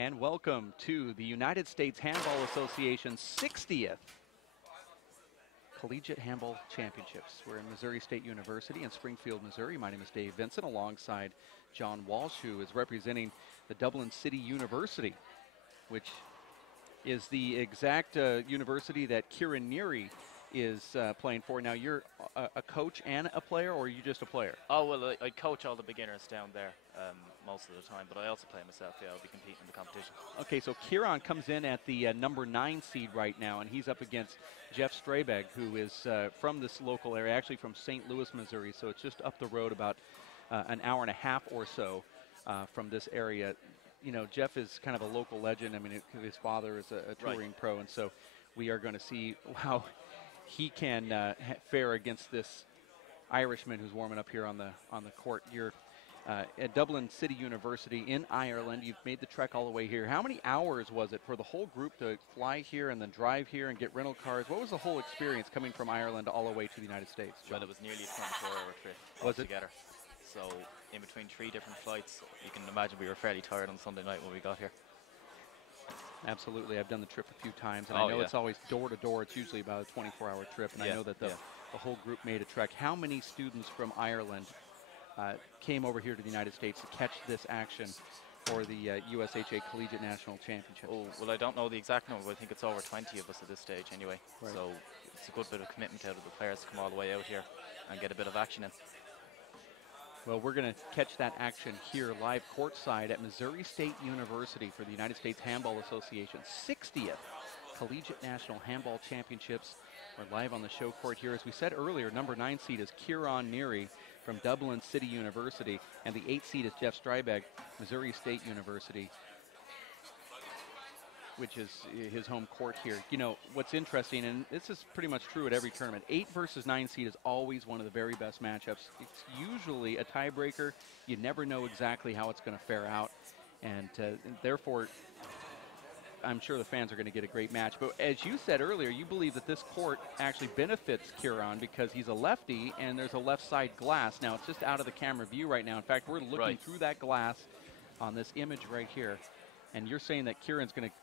And welcome to the United States Handball Association's 60th Collegiate Handball Championships. We're in Missouri State University in Springfield, Missouri. My name is Dave Vincent, alongside John Walsh, who is representing the Dublin City University, which is the exact university that Kieran Neary is playing for. Now, you're a coach and a player, or are you just a player? Oh, well, I coach all the beginners down there most of the time, but I also play myself. Yeah, I'll be competing in the competition. Okay, so Kieran comes in at the number 9 seed right now, and he's up against Jeff Streibig, who is from this local area, actually from St. Louis, Missouri, so it's just up the road about an hour and a half or so from this area. You know, Jeff is kind of a local legend. I mean, his father is a touring pro, and so we are going to see how he can fare against this Irishman who's warming up here on the court. You're at Dublin City University in Ireland. You've made the trek all the way here. How many hours was it for the whole group to fly here and then drive here and get rental cars? What was the whole experience coming from Ireland all the way to the United States, John? Well, it was nearly a 24-hour trip altogether. So in between 3 different flights, you can imagine we were fairly tired on Sunday night when we got here. Absolutely. I've done the trip a few times, and I know it's always door to door. It's usually about a 24-hour trip, and I know that the whole group made a trek. How many students from Ireland came over here to the United States to catch this action for the USHA Collegiate National Championship? Oh, well, I don't know the exact number, but I think it's over 20 of us at this stage anyway. Right. So it's a good bit of commitment out of the players to come all the way out here and get a bit of action in. Well, we're going to catch that action here live courtside at Missouri State University for the United States Handball Association's 60th Collegiate National Handball Championships. We're live on the show court here. As we said earlier, number 9 seed is Kieran Neary from Dublin City University, and the 8 seed is Jeff Streibig, Missouri State University, which is his home court here. You know, what's interesting, and this is pretty much true at every tournament, 8 versus 9 seed is always one of the very best matchups. It's usually a tiebreaker. You never know exactly how it's going to fare out, and therefore, I'm sure the fans are going to get a great match. But as you said earlier, you believe that this court actually benefits Kieran because he's a lefty and there's a left side glass. Now, it's just out of the camera view right now. In fact, we're looking through that glass on this image right here. And you're saying that Kieran's going to,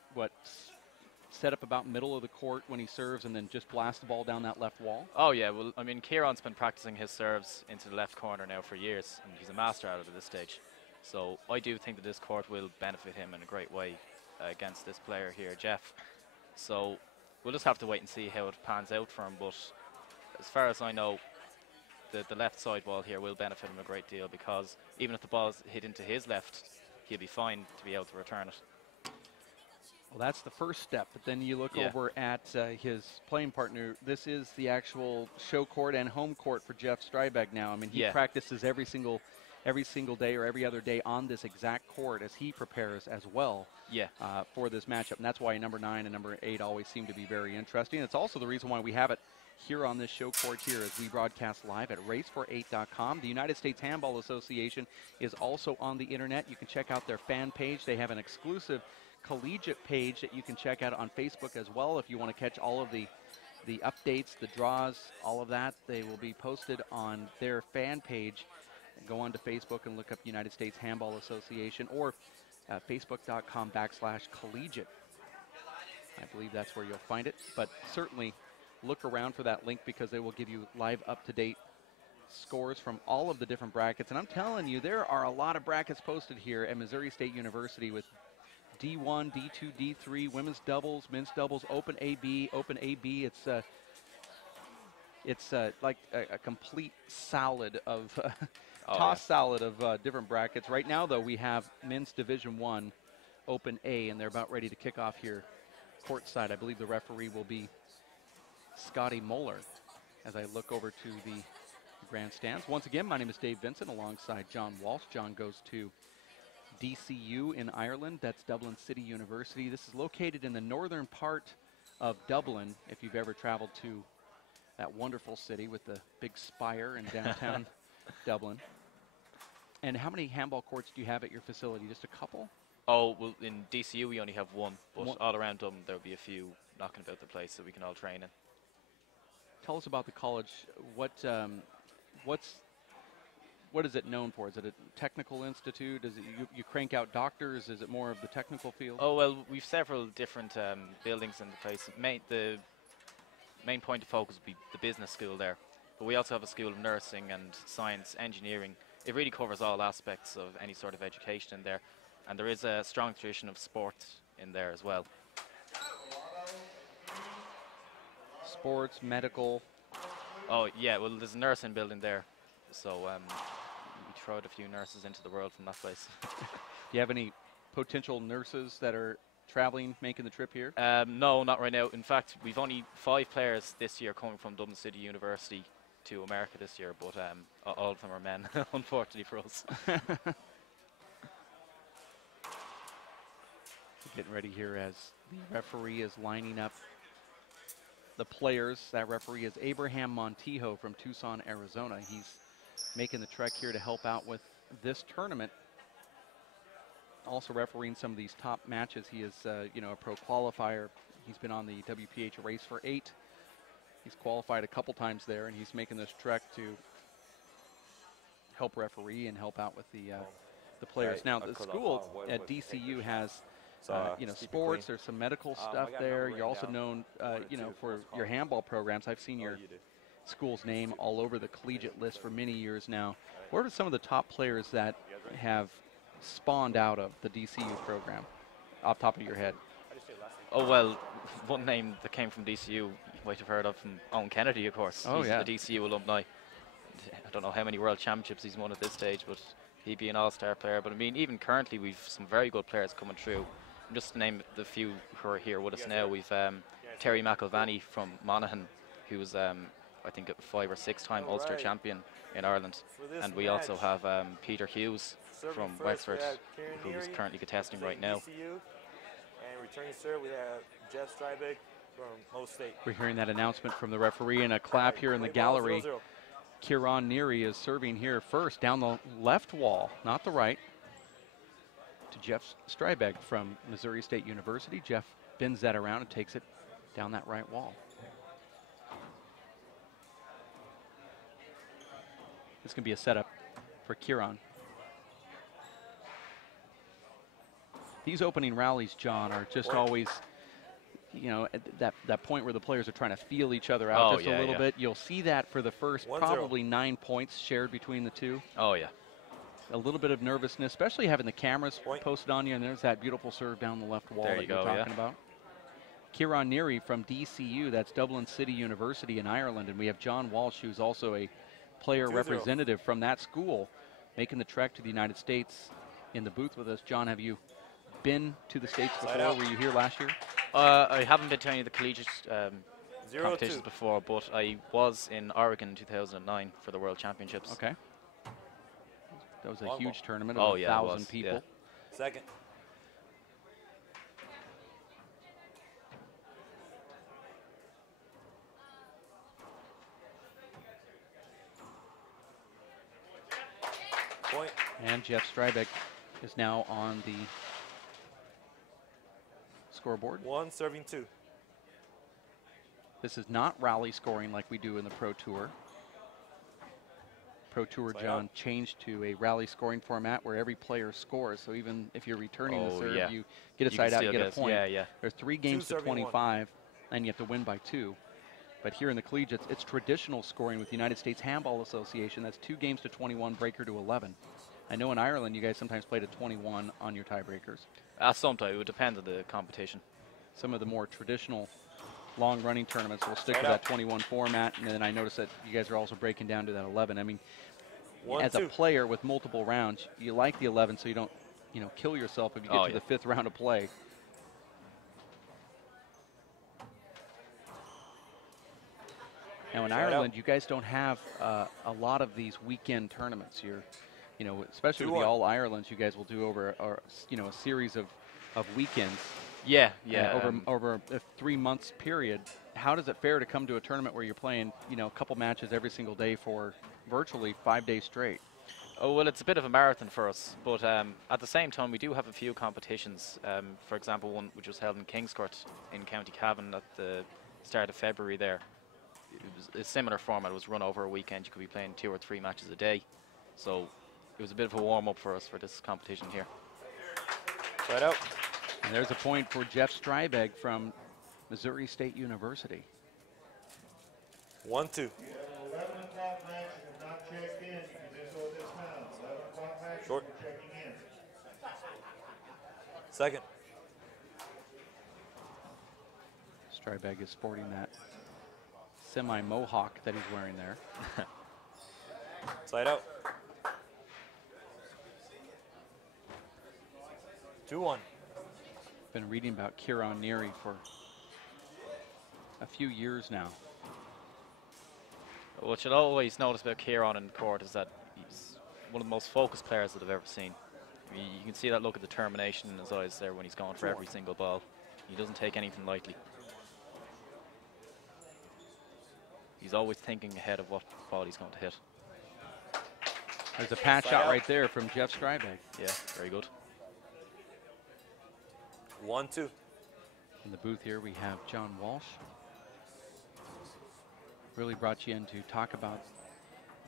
set up about middle of the court when he serves and then just blast the ball down that left wall? Oh, yeah. Well, I mean, Kieran's been practicing his serves into the left corner now for years, and he's a master at it at this stage. So I do think that this court will benefit him in a great way against this player here, Jeff. So we'll just have to wait and see how it pans out for him. But as far as I know, the left side wall here will benefit him a great deal, because even if the ball's hit into his left, he'll be fine to be able to return it. Well, that's the first step, but then you look over at his playing partner. This is the actual show court and home court for Jeff Streibig now. I mean, he practices every single day or every other day on this exact court as he prepares as well for this matchup. And that's why number 9 and number 8 always seem to be very interesting. It's also the reason why we have it here on this show court here as we broadcast live at racefor8.com. The United States Handball Association is also on the internet. You can check out their fan page. They have an exclusive collegiate page that you can check out on Facebook as well if you want to catch all of the updates, the draws, all of that. They will be posted on their fan page. Go on to Facebook and look up United States Handball Association, or facebook.com/collegiate. I believe that's where you'll find it, but certainly look around for that link because they will give you live up-to-date scores from all of the different brackets. And I'm telling you, there are a lot of brackets posted here at Missouri State University with D1, D2, D3, women's doubles, men's doubles, open AB, open AB. It's like a complete salad of salad of different brackets. Right now, though, we have men's Division I, Open A, and they're about ready to kick off here courtside. I believe the referee will be Scotty Moeller as I look over to the grandstands. Once again, my name is Dave Vincent alongside John Walsh. John goes to DCU in Ireland. That's Dublin City University. This is located in the northern part of Dublin, if you've ever traveled to that wonderful city with the big spire in downtown Dublin. And how many handball courts do you have at your facility? Just a couple? Oh, well, in DCU we only have one, but all around Dublin there'll be a few knocking about the place that we can all train in. Tell us about the college. What's what is it known for? Is it a technical institute? Is it you crank out doctors? Is it more of the technical field? Oh, well, we've several different buildings in the place. The main point of focus would be the business school there. But we also have a school of nursing and science, engineering. It really covers all aspects of any sort of education in there. And there is a strong tradition of sport in there as well. Sports, medical. Oh, yeah, well, there's a nursing building there. So we throwed a few nurses into the world from that place. Do you have any potential nurses that are traveling, making the trip here? No, not right now. In fact, we've only 5 players this year coming from Dublin City University to America this year, but all of them are men, unfortunately for us. Getting ready here as the referee is lining up the players. That referee is Abraham Montijo from Tucson, Arizona. He's making the trek here to help out with this tournament. Also refereeing some of these top matches. He is, you know, a pro qualifier. He's been on the WPH race for 8. He's qualified a couple times there, and he's making this trek to help referee and help out with the players. Now, the school at DCU has, you know, sports. There's some medical stuff there. You're also known, you know, for your handball programs. I've seen your school's name all over the collegiate list for many years now. What are some of the top players that have spawned out of the DCU program, off the top of your head? Oh, well, one name that came from DCU you might have heard of from Owen Kennedy, of course. Oh, he's yeah. the DCU alumni. I don't know how many world championships he's won at this stage, but he'd be an all-star player. But I mean, even currently, we've some very good players coming through. And just to name the few who are here with us now, we've Terry McIlvany from Monaghan, who's I think a 5 or 6-time Ulster champion in Ireland. And we also have Peter Hughes from Wexford, who's currently contesting right now. And returning serve, we have Jeff Streibig from Mo State. We're hearing that announcement from the referee, and a clap here in the gallery. 0-0. Kieran Neary is serving here first down the left wall, not the right, to Jeff Streibig from Missouri State University. Jeff bends that around and takes it down that right wall. This can be a setup for Kieran. These opening rallies, John, are just always, you know, at that point where the players are trying to feel each other out just a little bit. You'll see that for the first 1-0. probably 9 points shared between the two. Oh, yeah. A little bit of nervousness, especially having the cameras posted on you, and there's that beautiful serve down the left wall that you're talking about. Kieran Neary from DCU, that's Dublin City University in Ireland, and we have John Walsh, who's also a player representative from that school, making the trek to the United States in the booth with us. John, have you been to the States before? Were you here last year? I haven't been to any of the collegiate competitions before, but I was in Oregon in 2009 for the World Championships. Okay. That was a huge tournament of 1,000 people. Yeah. Second. Point. And Jeff Streibig is now on the scoreboard. 1 serving 2. This is not rally scoring like we do in the Pro Tour. Pro Tour, John, changed to a rally scoring format where every player scores. So even if you're returning the serve, you get a side out, you get a point. There's 3 games to 25, and you have to win by 2. But here in the collegiates, it's traditional scoring with the United States Handball Association. That's 2 games to 21, breaker to 11. I know in Ireland you guys sometimes play to 21 on your tiebreakers. Sometimes it would depend on the competition. Some of the more traditional long-running tournaments will stick with that 21 format, and then I notice that you guys are also breaking down to that 11. I mean, as a player with multiple rounds, you like the 11 so you don't, you know, kill yourself if you get to the 5th round of play. Now in Ireland, you guys don't have a lot of these weekend tournaments. You're, you know, especially with the All Irelands, you guys will do over, you know, a series of weekends. Over a 3 months period. How does it fare to come to a tournament where you're playing, you know, a couple matches every single day for virtually 5 days straight? Oh, well, it's a bit of a marathon for us, but at the same time, we do have a few competitions. For example, one which was held in Kingscourt in County Cavan at the start of February there. It was a similar format. It was run over a weekend. You could be playing 2 or 3 matches a day. So it was a bit of a warm-up for us for this competition here. Right out. And there's a point for Jeff Streibig from Missouri State University. 1-2. Short. Second. Streibig is sporting that semi-mohawk that he's wearing there. Side out. 2-1. Been reading about Kieran Neary for a few years now. What you'll always notice about Kieran in the court is that he's one of the most focused players that I've ever seen. I mean, you can see that look of determination in his eyes there when he's going for every single ball. He doesn't take anything lightly. He's always thinking ahead of what ball he's going to hit. There's a patch shot right there from Jeff Streibig. Yeah, very good. 1-2. In the booth here we have John Walsh. Really brought you in to talk about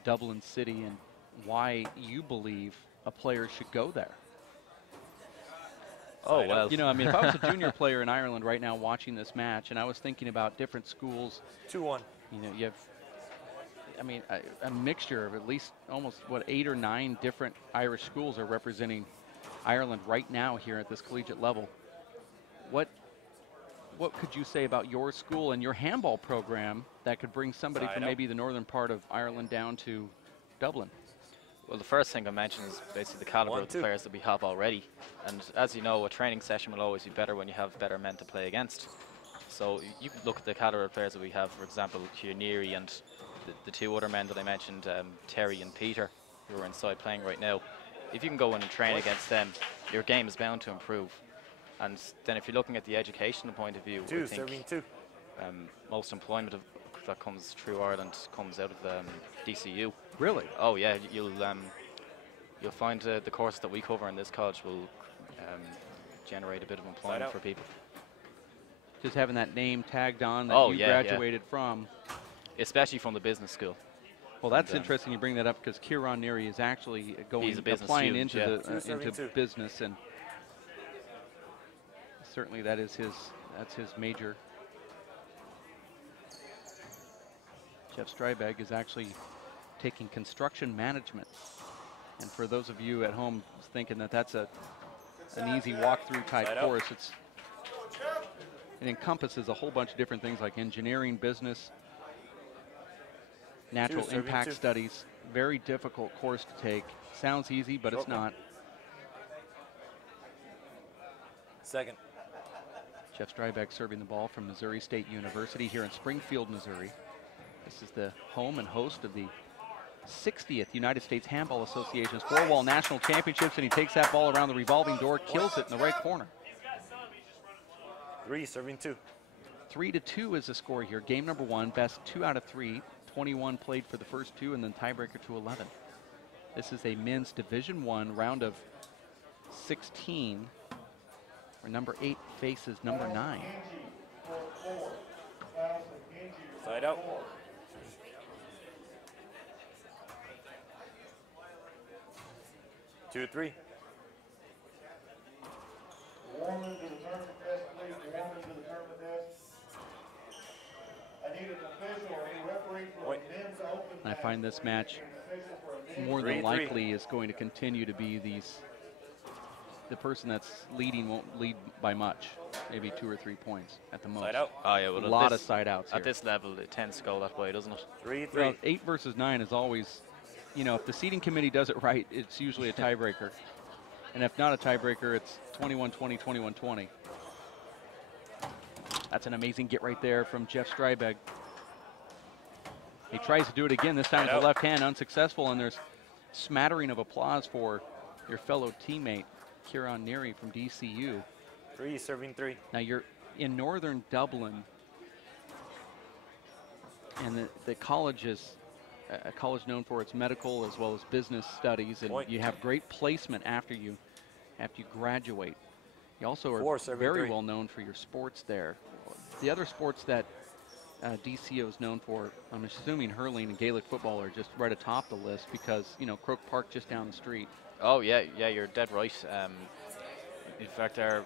Dublin City and why you believe a player should go there. Oh, well. You know, I mean, if I was a junior player in Ireland right now watching this match and I was thinking about different schools. 2-1. You know, you have, I mean, a mixture of at least almost, 8 or 9 different Irish schools are representing Ireland right now here at this collegiate level. What could you say about your school and your handball program that could bring somebody from maybe the northern part of Ireland down to Dublin? Well, the first thing I mentioned is basically the caliber of the players that we have already. And as you know, a training session will always be better when you have better men to play against. So you could look at the caliber of players that we have, for example, Neary and the 2 other men that I mentioned, Terry and Peter, who are inside playing right now. If you can go in and train against them, your game is bound to improve. And then if you're looking at the educational point of view, I think most employment that comes through Ireland comes out of DCU. Really? Oh yeah, you'll find the courses that we cover in this college will generate a bit of employment for people. Just having that name tagged on that you graduated from. Especially from the business school. Well, that's interesting you bring that up because Kieran Neary is actually applying into business, and certainly that's his major. Jeff Streibig is actually taking construction management. And for those of you at home thinking that that's an easy walkthrough type course, it encompasses a whole bunch of different things like engineering, business, natural impact studies. Very difficult course to take. Sounds easy, but it's not. Second. Jeff Streibig serving the ball from Missouri State University here in Springfield, Missouri. This is the home and host of the 60th United States Handball Association's 4-wall national championships, and he takes that ball around the revolving door, kills it in the right corner. 3-2. 3-2 is the score here. Game number 1, best 2 out of 3. 21 played for the first 2, and then tiebreaker to 11. This is a men's Division I round of 16, where number 8 faces number 9. Side out. Two, 3. Warman to the tournament desk, please. Warman to the tournament desk. I need an official or a referee for the men's open. I find this match more than likely is going to continue to be the person that's leading won't lead by much, maybe 2 or 3 points at the most. Side out. Oh yeah, well, a lot of side outs at this level, it tends to go that way, doesn't it? 3-3. Well, 8 versus 9 is always, you know, if the seating committee does it right, it's usually a tiebreaker. And if not a tiebreaker, it's 21-20, 21-20. That's an amazing get right there from Jeff Streibig. He tries to do it again, this time with the left hand, unsuccessful, and there's smattering of applause for your fellow teammate, Kieran Neary from DCU. 3-3. Now you're in northern Dublin, and the college is a college known for its medical as well as business studies, and you have great placement after you graduate. You also are very well known for your sports there. The other sports that DCO is known for, I'm assuming hurling and Gaelic football are just right atop the list because, you know, Croke Park just down the street. Oh, yeah, you're dead right. In fact, our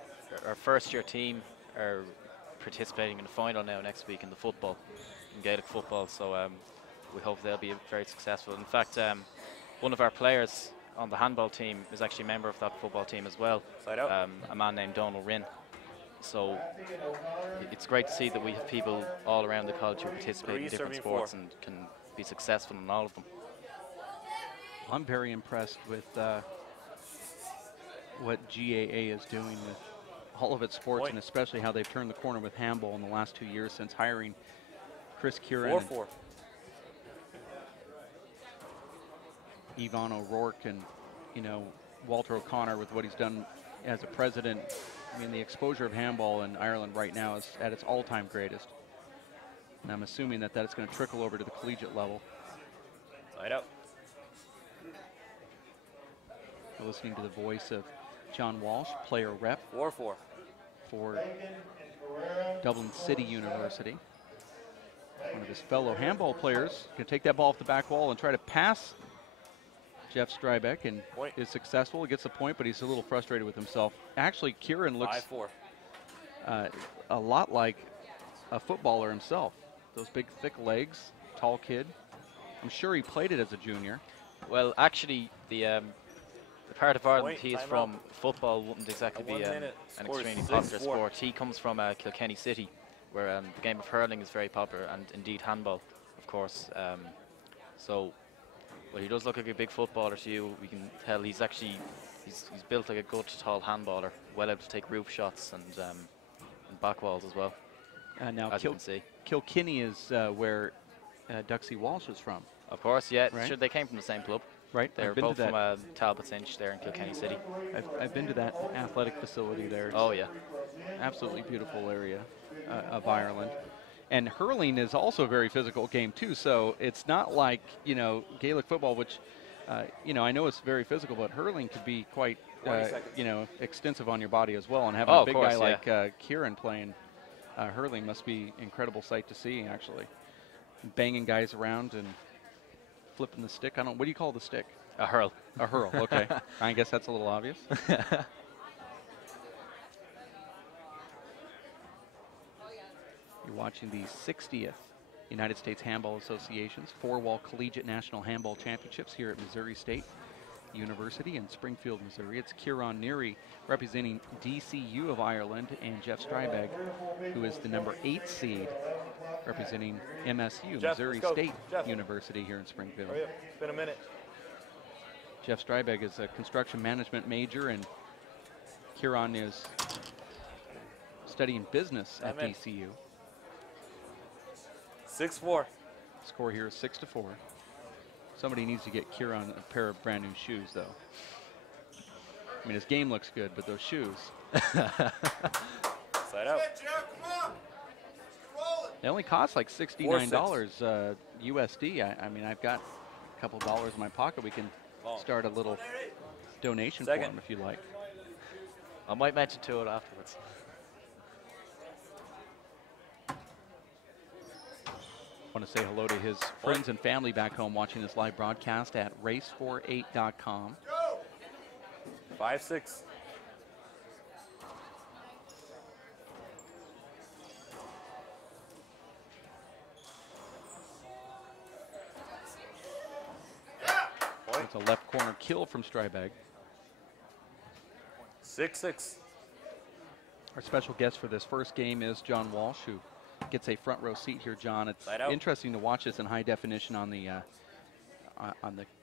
first-year team are participating in the final now next week in the football, in Gaelic football, so we hope they'll be very successful. In fact, one of our players on the handball team is actually a member of that football team as well, a man named Donald Rinn. So it's great to see that we have people all around the college who participate in different sports and can be successful in all of them. I'm very impressed with what GAA is doing with all of its sports, and especially how they've turned the corner with handball in the last 2 years since hiring Chris Kieran, 4-4. Yvonne O'Rourke, and, you know, Walter O'Connor with what he's done as a president. I mean, the exposure of handball in Ireland right now is at its all-time greatest. And I'm assuming that that's going to trickle over to the collegiate level. Side out. We're listening to the voice of John Walsh, player rep 4-4 for Dublin City University. One of his fellow handball players can take that ball off the back wall and try to pass Jeff Streibig, and is successful. He gets the point, but he's a little frustrated with himself. Actually, Kieran looks 5-4. A lot like a footballer himself. Those big, thick legs, tall kid. I'm sure he played it as a junior. Well, actually, the part of Ireland he is from, football wouldn't exactly be an extremely popular sport. He comes from Kilkenny City, where the game of hurling is very popular, and indeed handball, of course. Well, he does look like a big footballer to you. We can tell he's built like a good tall handballer, well able to take roof shots and back walls as well. Now as you can see, Kilkenny is where Duxie Walsh is from. Of course, yeah. Right? Sure, they came from the same club. Right. They're both from Talbot's Inch there in Kilkenny City. I've been to that athletic facility there. Oh, yeah. Absolutely beautiful area of Ireland. And hurling is also a very physical game, too. So it's not like, you know, Gaelic football, which, you know, I know it's very physical, but hurling could be quite, you know, extensive on your body as well. And having a big guy like Kieran playing hurling must be an incredible sight to see, actually. Banging guys around and flipping the stick. What do you call the stick? A hurl. A hurl, okay. I guess that's a little obvious. You're watching the 60th United States Handball Association's four-wall collegiate national handball championships here at Missouri State University in Springfield, Missouri. It's Kieran Neary representing DCU of Ireland, and Jeff Streibig, who is the number 8 seed, representing MSU, Missouri State University here in Springfield. It's been a minute. Jeff Streibig is a construction management major, and Kieran is studying business at DCU. 6-4. Score here is 6-4. Somebody needs to get Kieran a pair of brand new shoes, though. I mean, his game looks good, but those shoes. Side out. They only cost like $69 USD. I mean, I've got a couple dollars in my pocket. We can start a little donation for him if you like. I might mention to it afterwards. I want to say hello to his friends and family back home watching this live broadcast at race48.com. 5-6. It's a left corner kill from Streibig. 6-6. Our special guest for this first game is John Walsh, who gets a front row seat here, John. It's interesting to watch this in high definition on the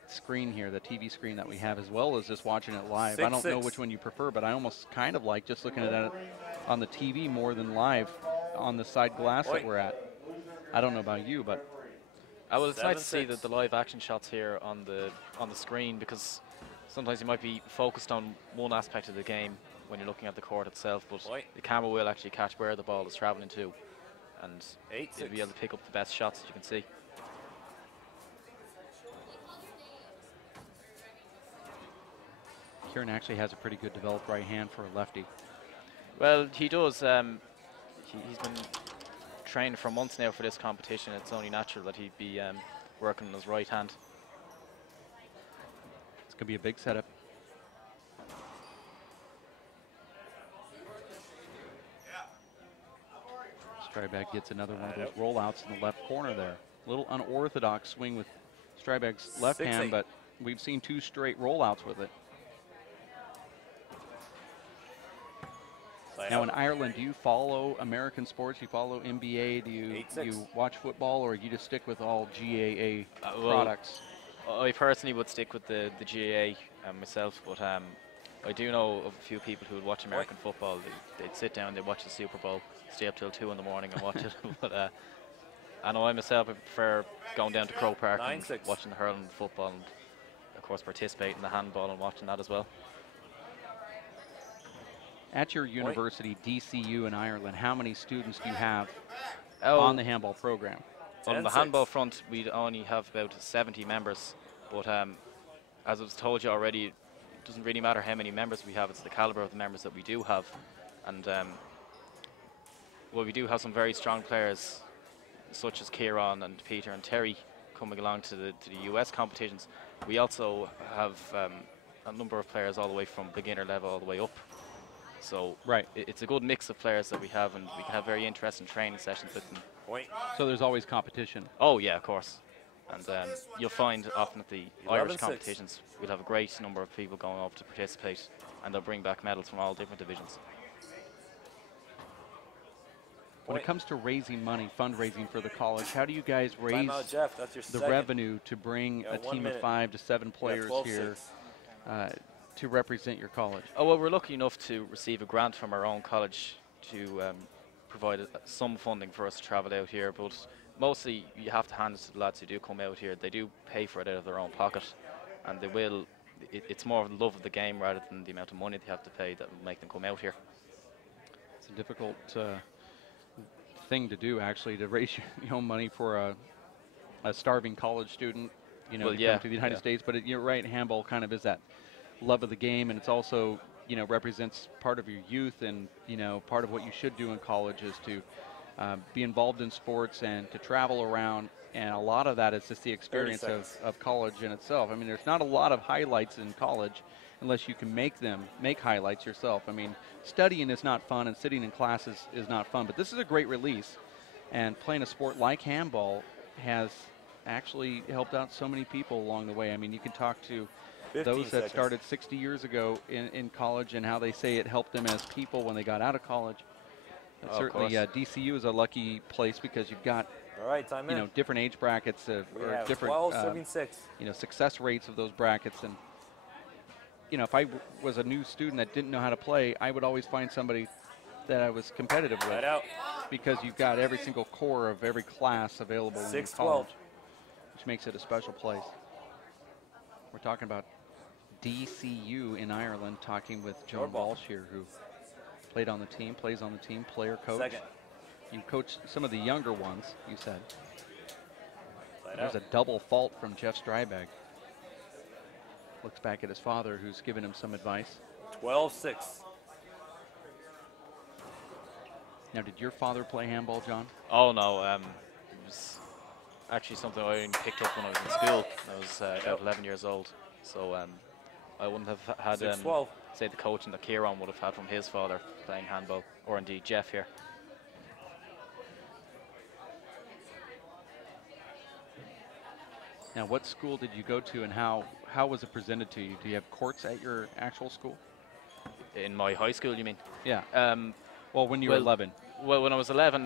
screen here, the TV screen that we have, as well as just watching it live. I don't know which one you prefer, but I almost kind of like just looking at it on the TV more than live on the side glass that we're at. I don't know about you, but it's nice to see the live action shots here on the screen, because sometimes you might be focused on one aspect of the game when you're looking at the court itself, but the camera will actually catch where the ball is traveling to, and you'll be able to pick up the best shots that you can see. Kieran actually has a pretty good developed right hand for a lefty. Well, he does. He's been training for months now for this competition. It's only natural that he'd be working on his right hand. It's going to be a big setup. Streibig gets another one of those rollouts in the left corner there. A little unorthodox swing with Streibig's left hand, but we've seen 2 straight rollouts with it. Now in Ireland, do you follow American sports? You follow NBA? Do you watch football, or you just stick with all GAA products? I personally would stick with the GAA myself, but I do know of a few people who would watch American football. They'd sit down, they'd watch the Super Bowl, stay up till 2 in the morning and watch it. But I know I myself prefer going down to Crow Park and watching the hurling and football, and of course participate in the handball and watching that as well. At your university, DCU in Ireland, how many students do you have on the handball program? On the handball front, we only have about 70 members, but as I was told you already, it doesn't really matter how many members we have, it's the caliber of the members that we do have. And well, we do have some very strong players, such as Kieran and Peter and Terry, coming along to the US competitions. We also have a number of players all the way from beginner level all the way up. So it's a good mix of players that we have, and we can have very interesting training sessions with them. So there's always competition. Oh yeah, of course. And you'll find often at the Irish competitions, we'll have a great number of people going up to participate, and they'll bring back medals from all different divisions. When it comes to raising money, fundraising for the college, how do you guys raise the revenue to bring a team of 5 to 7 players here to represent your college? Oh, well, we're lucky enough to receive a grant from our own college to provide some funding for us to travel out here, but mostly you have to hand it to the lads who do come out here. They do pay for it out of their own pocket, and they will. It's more of the love of the game rather than the amount of money they have to pay that will make them come out here. It's a difficult thing to do, actually, to raise your own money for a starving college student, to come to the United States. But you're right, handball kind of is that love of the game, and it's also, represents part of your youth, and, part of what you should do in college is to be involved in sports and to travel around, and a lot of that is just the experience of college in itself. I mean, there's not a lot of highlights in college unless you can make highlights yourself. I mean, studying is not fun, and sitting in classes is not fun, but this is a great release, and playing a sport like handball has actually helped out so many people along the way. I mean, you can talk to those that started 60 years ago in college and how they say it helped them as people when they got out of college. Certainly, DCU is a lucky place because you've got different age brackets or different 12, success rates of those brackets. And if I was a new student that didn't know how to play, I would always find somebody that I was competitive with because you've got every single core of every class available in college, which makes it a special place. We're talking about DCU in Ireland, talking with John Walsh here, who plays on the team, player coach. You coach some of the younger ones, you said. There's a double fault from Jeff Streibig. Looks back at his father, who's given him some advice. 12-6. Now, did your father play handball, John? Oh, no. It was actually something I picked up when I was in school. I was about 11 years old. So I wouldn't have had, say, the coaching that Kieran would have had from his father playing handball, or indeed Jeff here. Now, what school did you go to, and how was it presented to you? Do you have courts at your actual school? In my high school, you mean? Yeah. Well, when you were 11. Well, when I was 11,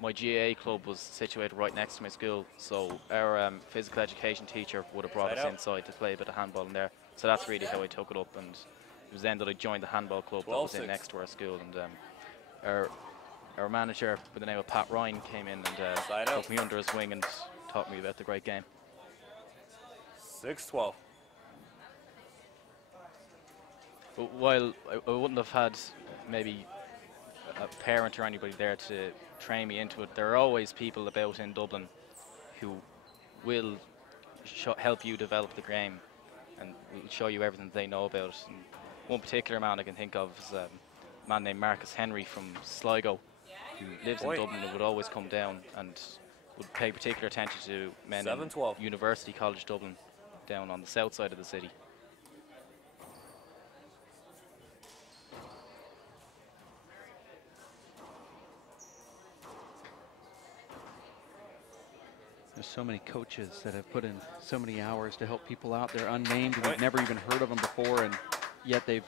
my GAA club was situated right next to my school, so our physical education teacher would have brought us inside to play a bit of handball in there. So that's really how I took it up, and it was then that I joined the handball club that was in next to our school. And our manager, by the name of Pat Ryan, came in and took me under his wing and taught me about the great game. 6-12. While I wouldn't have had maybe a parent or anybody there to train me into it, there are always people about in Dublin who will help you develop the game and will show you everything they know about it. And one particular man I can think of is a man named Marcus Henry from Sligo. who lives in Dublin and would always come down and would pay particular attention to men in 7-12. University College Dublin down on the south side of the city. There's so many coaches that have put in so many hours to help people out. They're unnamed. We've never even heard of them before, and yet they've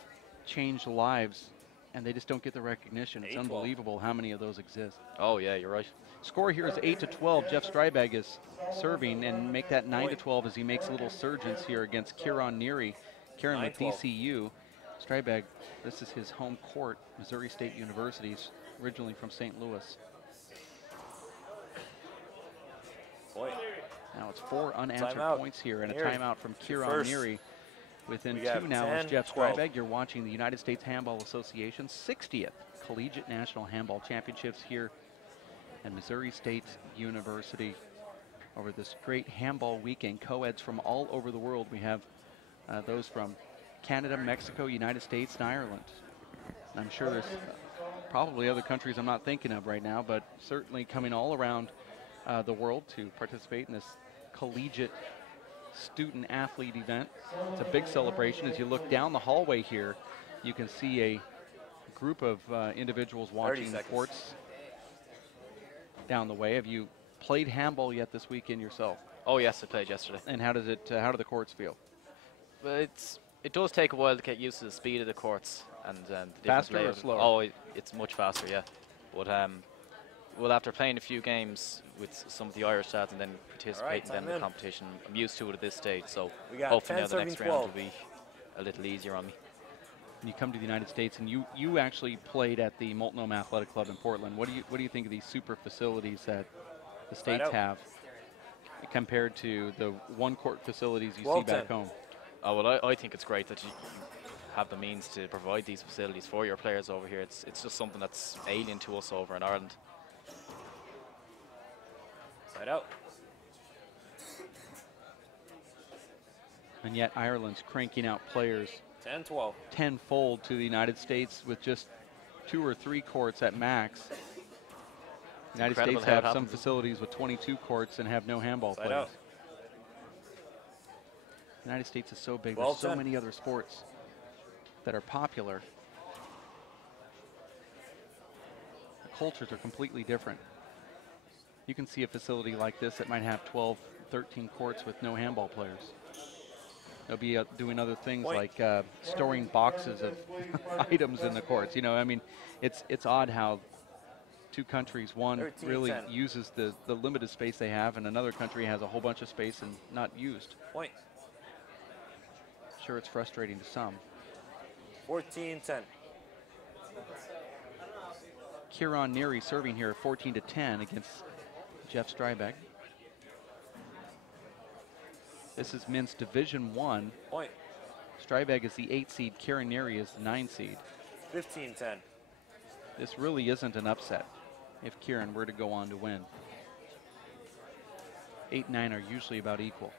changed lives, and they just don't get the recognition. It's unbelievable how many of those exist. Oh, yeah, you're right. Score here is 8-12. Jeff Streibig is serving, and make that 9-12 as he makes a little surgence here against Kieran Neary. Kieran with DCU. Streibig, this is his home court, Missouri State University, originally from St. Louis. Now it's 4 unanswered points here and a timeout from Kieran Neary. Within 2 now is Jeff Streibig. You're watching the United States Handball Association's 60th Collegiate National Handball Championships here at Missouri State University over this great handball weekend. Co-eds from all over the world. We have those from Canada, Mexico, United States, and Ireland. And I'm sure there's probably other countries I'm not thinking of right now, but certainly coming all around the world to participate in this collegiate student athlete event. It's a big celebration. As you look down the hallway here, you can see a group of individuals watching the courts down the way. Have you played handball yet this weekend yourself? Oh yes, I played yesterday. And how does it? How do the courts feel? It does take a while to get used to the speed of the courts and the faster or layout. slower? Oh, it's much faster, yeah. But well, after playing a few games with some of the Irish lads and then participating in the competition, I'm used to it at this stage. So hopefully now the next round will be a little easier on me. When you come to the United States, and you actually played at the Multnomah Athletic Club in Portland. What do you think of these super facilities that the states have compared to the one-court facilities you see back home? Oh, well, I think it's great that you have the means to provide these facilities for your players over here. It's just something that's alien to us over in Ireland. Side out. And yet Ireland's cranking out players 10-12. tenfold to the United States with just 2 or 3 courts at max. The United States have some facilities with 22 courts and have no handball players. The United States is so big. There's so many other sports that are popular. The cultures are completely different. You can see a facility like this that might have 12, 13 courts with no handball players. They'll be doing other things like storing boxes of items in the courts. You know, I mean, it's odd how 2 countries, one really uses the limited space they have, and another country has a whole bunch of space and not used. Sure, it's frustrating to some. 14-10. Kieran Neary serving here 14-10 against Jeff Streibig. This is men's Division I. Streibig is the 8 seed. Kieran Neary is the 9 seed. 15-10. This really isn't an upset if Kieran were to go on to win. 8 and 9 are usually about equal.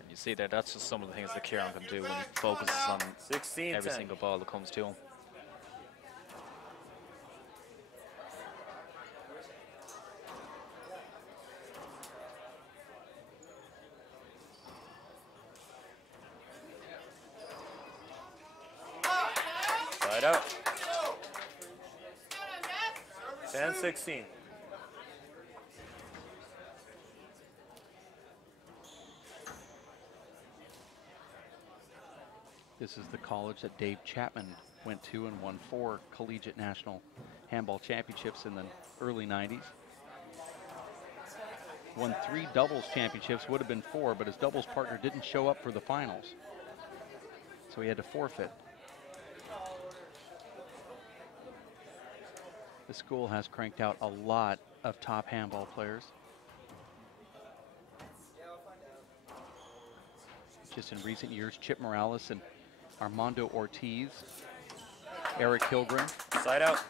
And you see there, that's just some of the things that Kieran can do when he focuses on 16-10. every single ball that comes to him. Side out. 10-16. This is the college that Dave Chapman went to and won 4 collegiate national handball championships in the early 90s. Won 3 doubles championships, would have been 4, but his doubles partner didn't show up for the finals, so he had to forfeit. The school has cranked out a lot of top handball players. Just in recent years, Chip Morales and Armando Ortiz, Eric Hilgren. Side out.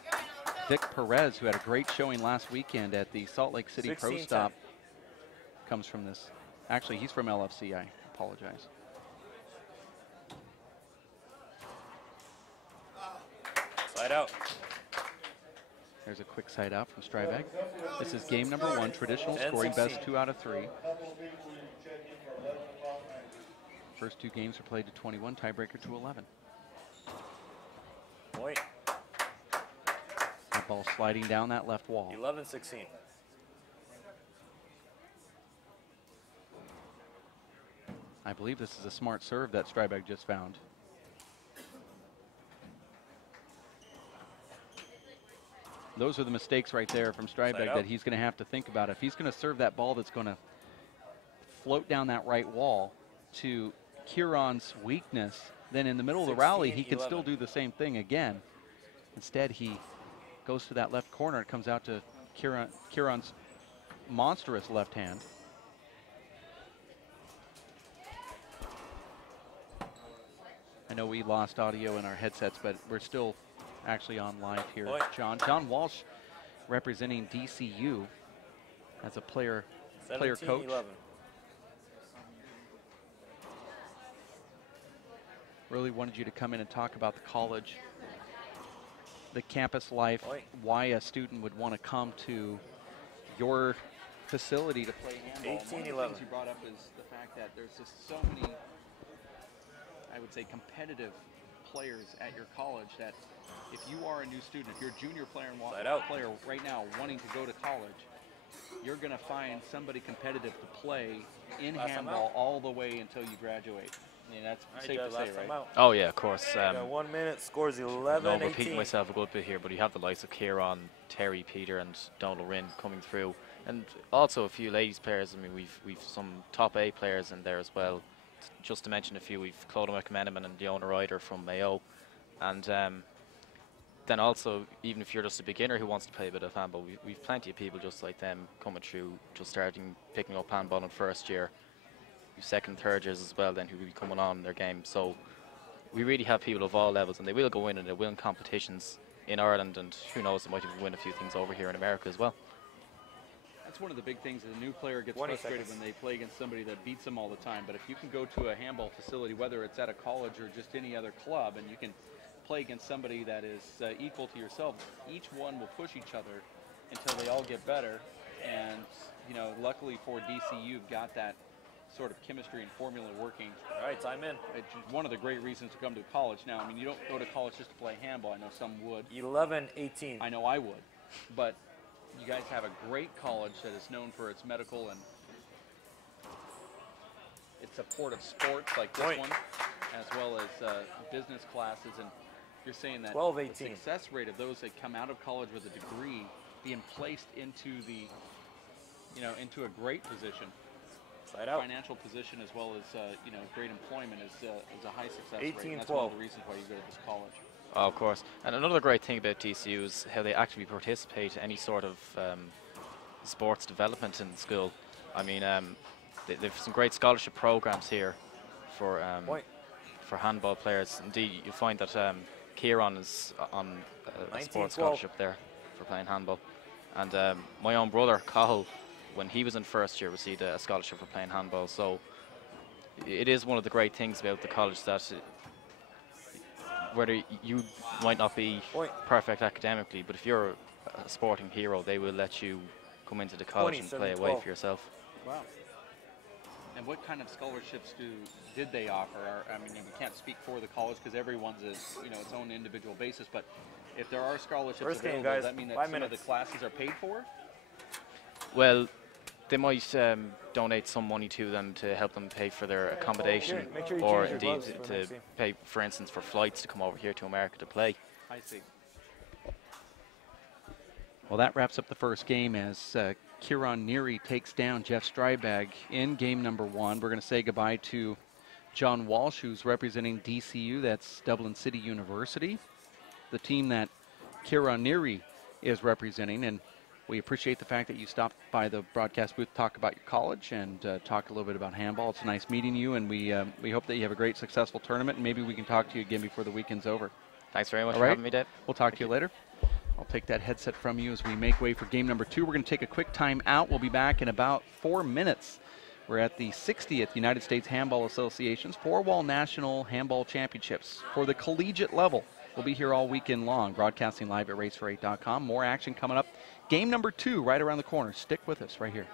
Vic Perez, who had a great showing last weekend at the Salt Lake City Pro Stop, comes from this Actually, he's from LFC. I apologize. Side out. There's a quick side out from Streibig. This is game number 1, traditional scoring, best 2 out of 3. First 2 games are played to 21, tiebreaker to 11. Point. That ball sliding down that left wall. 11-16. I believe this is a smart serve that Streibig just found. Those are the mistakes right there from Streibig that he's going to have to think about. If he's going to serve that ball that's going to float down that right wall to Kieran's weakness, then in the middle of the rally, he can still do the same thing again. Instead, he goes to that left corner. It comes out to Kieran's monstrous left hand. I know we lost audio in our headsets, but we're still actually on live here. John Walsh representing DCU as a player coach. 11. Really wanted you to come in and talk about the college, the campus life, why a student would want to come to your facility to play handball. 18-11. One of the things you brought up is the fact that there's just so many, I would say, competitive players at your college that if you are a new student, if you're a junior player right now wanting to go to college, you're going to find somebody competitive to play in handball all the way until you graduate. I mean, that's safe to say, right? Oh, yeah, of course. Got 1 minute, scores 11-18. I'm repeating myself a good bit here, but you have the likes of Kieran, Terry, Peter, and Donald Rinn coming through. And also a few ladies players. I mean, we've some top A players in there as well. Just to mention a few, we've Clodagh McMenamin and Leona Ryder from Mayo. And then also, even if you're just a beginner who wants to play a bit of handball, we've plenty of people just like them coming through, just picking up handball in first year. We've second, third years as well then who will be coming on in their game. So we really have people of all levels, and they will go in and they win competitions in Ireland, and who knows, they might even win a few things over here in America as well. That's one of the big things. A new player gets frustrated when they play against somebody that beats them all the time. But if you can go to a handball facility, whether it's at a college or just any other club, and you can play against somebody that is equal to yourself, each one will push each other until they all get better. And, you know, luckily for DC, you've got that sort of chemistry and formula working. All right, time in. It's one of the great reasons to come to college. Now, I mean, you don't go to college just to play handball. I know some would. 11-18. I know I would. But you guys have a great college that is known for its medical and its support of sports like this one, as well as business classes. And you're saying that the success rate of those that come out of college with a degree being placed into the, you know, into a great position, financial position, as well as you know, great employment is a high success rate. And that's one of the reasons why you go to this college. Oh, of course. And another great thing about DCU is how they actually participate in any sort of sports development in school. I mean, they've some great scholarship programs here for handball players. Indeed, you find that Kieran is on a sports scholarship there for playing handball. And my own brother, Cahill, when he was in first year, received a scholarship for playing handball. So it is one of the great things about the college that whether you might not be perfect academically, but if you're a sporting hero, they will let you come into the college and play away for yourself. Wow. And what kind of scholarships did they offer? I mean, we can't speak for the college because everyone's its own individual basis. But if there are scholarships available, does that mean that some of the classes are paid for? Well, they might donate some money to them to help them pay for their accommodation, or indeed to pay, for instance, for flights to come over here to America to play. I see. Well, that wraps up the first game as Kieran Neary takes down Jeff Streibig in game number 1. We're going to say goodbye to John Walsh, who's representing DCU. That's Dublin City University, the team that Kieran Neary is representing. And we appreciate the fact that you stopped by the broadcast booth to talk about your college and talk a little bit about handball. It's nice meeting you, and we hope that you have a great, successful tournament, and maybe we can talk to you again before the weekend's over. Thanks very much for having me, Dave. We'll talk to you later. I'll take that headset from you as we make way for game number 2. We're going to take a quick time out. We'll be back in about 4 minutes We're at the 60th United States Handball Association's Four-Wall National Handball Championships for the collegiate level. We'll be here all weekend long, broadcasting live at racefor8.com. More action coming up. Game number 2 right around the corner. Stick with us right here.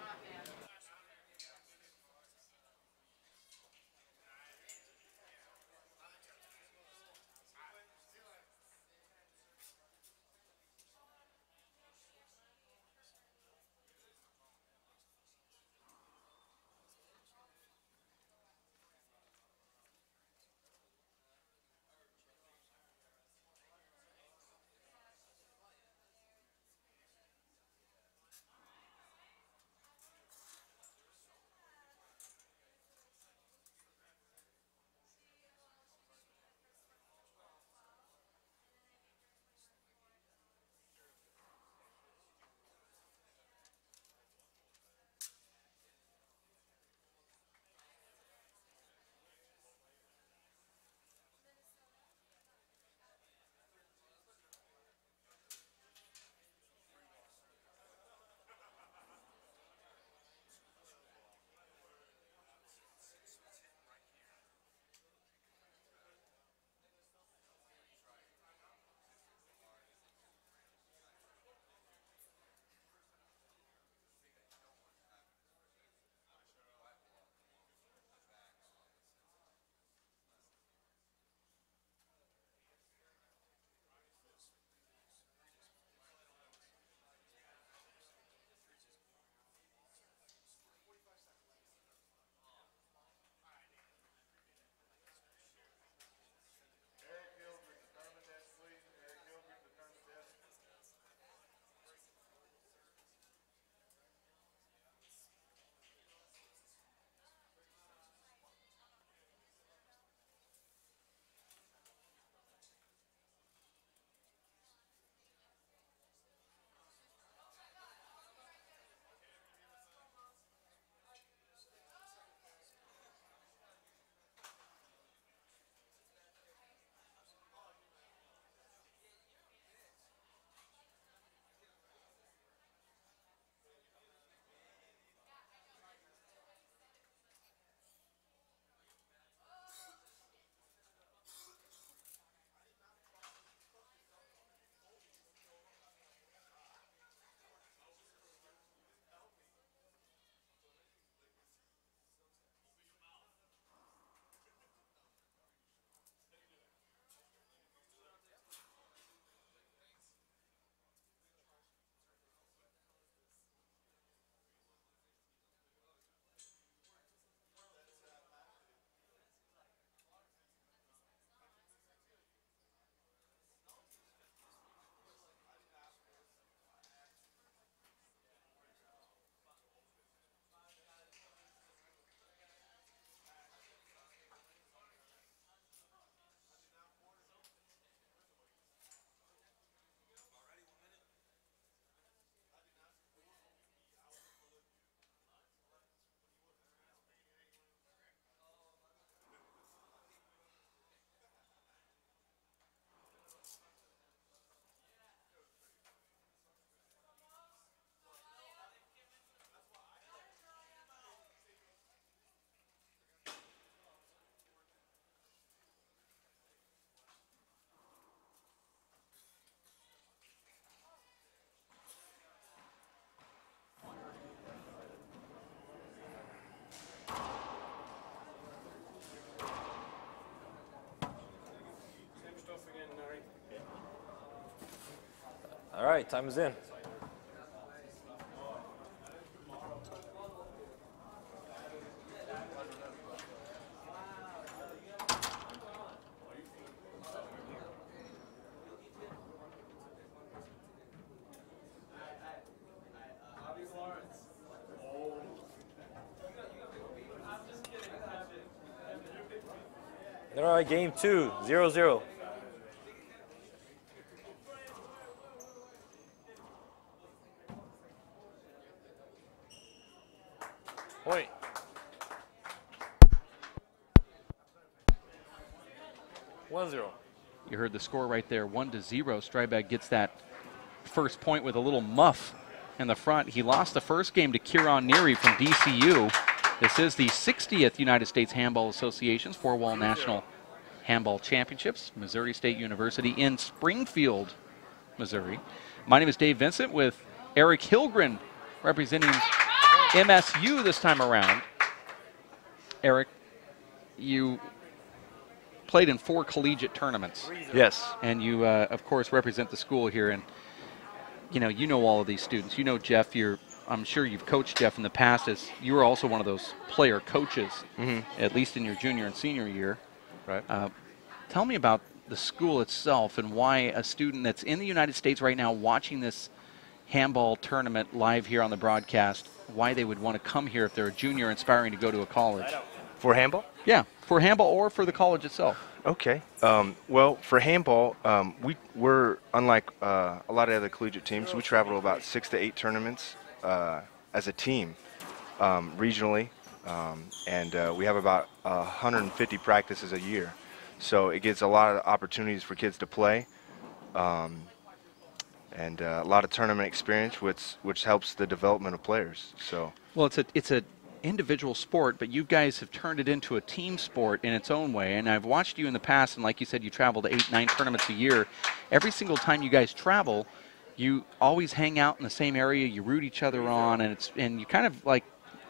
All right, time is in. All right, game 2, 0-0. Point. One zero. You heard the score right there, 1-0. Streibig gets that first point with a little muff in the front. He lost the first game to Neary from DCU. This is the 60th United States Handball Association's four-wall national handball championships, Missouri State University in Springfield, Missouri. My name is Dave Vincent with Eric Hilgren representing MSU this time around. Eric, you played in 4 collegiate tournaments. Yes. And you, of course, represent the school here. And, you know all of these students. You know Jeff. I'm sure you've coached Jeff in the past, as you were also one of those player coaches, at least in your junior and senior year. Right. Tell me about the school itself and why a student that's in the United States right now watching this handball tournament live here on the broadcast, why they would want to come here if they're a junior aspiring to go to a college. For handball? Yeah, for handball or for the college itself. Okay. Well, for handball, we're unlike a lot of other collegiate teams. We travel to about 6 to 8 tournaments as a team regionally, and we have about 150 practices a year. So it gives a lot of opportunities for kids to play, and a lot of tournament experience, which helps the development of players. So. Well, it's a individual sport, but you guys have turned it into a team sport in its own way. And I've watched you in the past, and like you said, you travel to 8, 9 tournaments a year. Every single time you guys travel, you always hang out in the same area, you root each other on, and you kind of like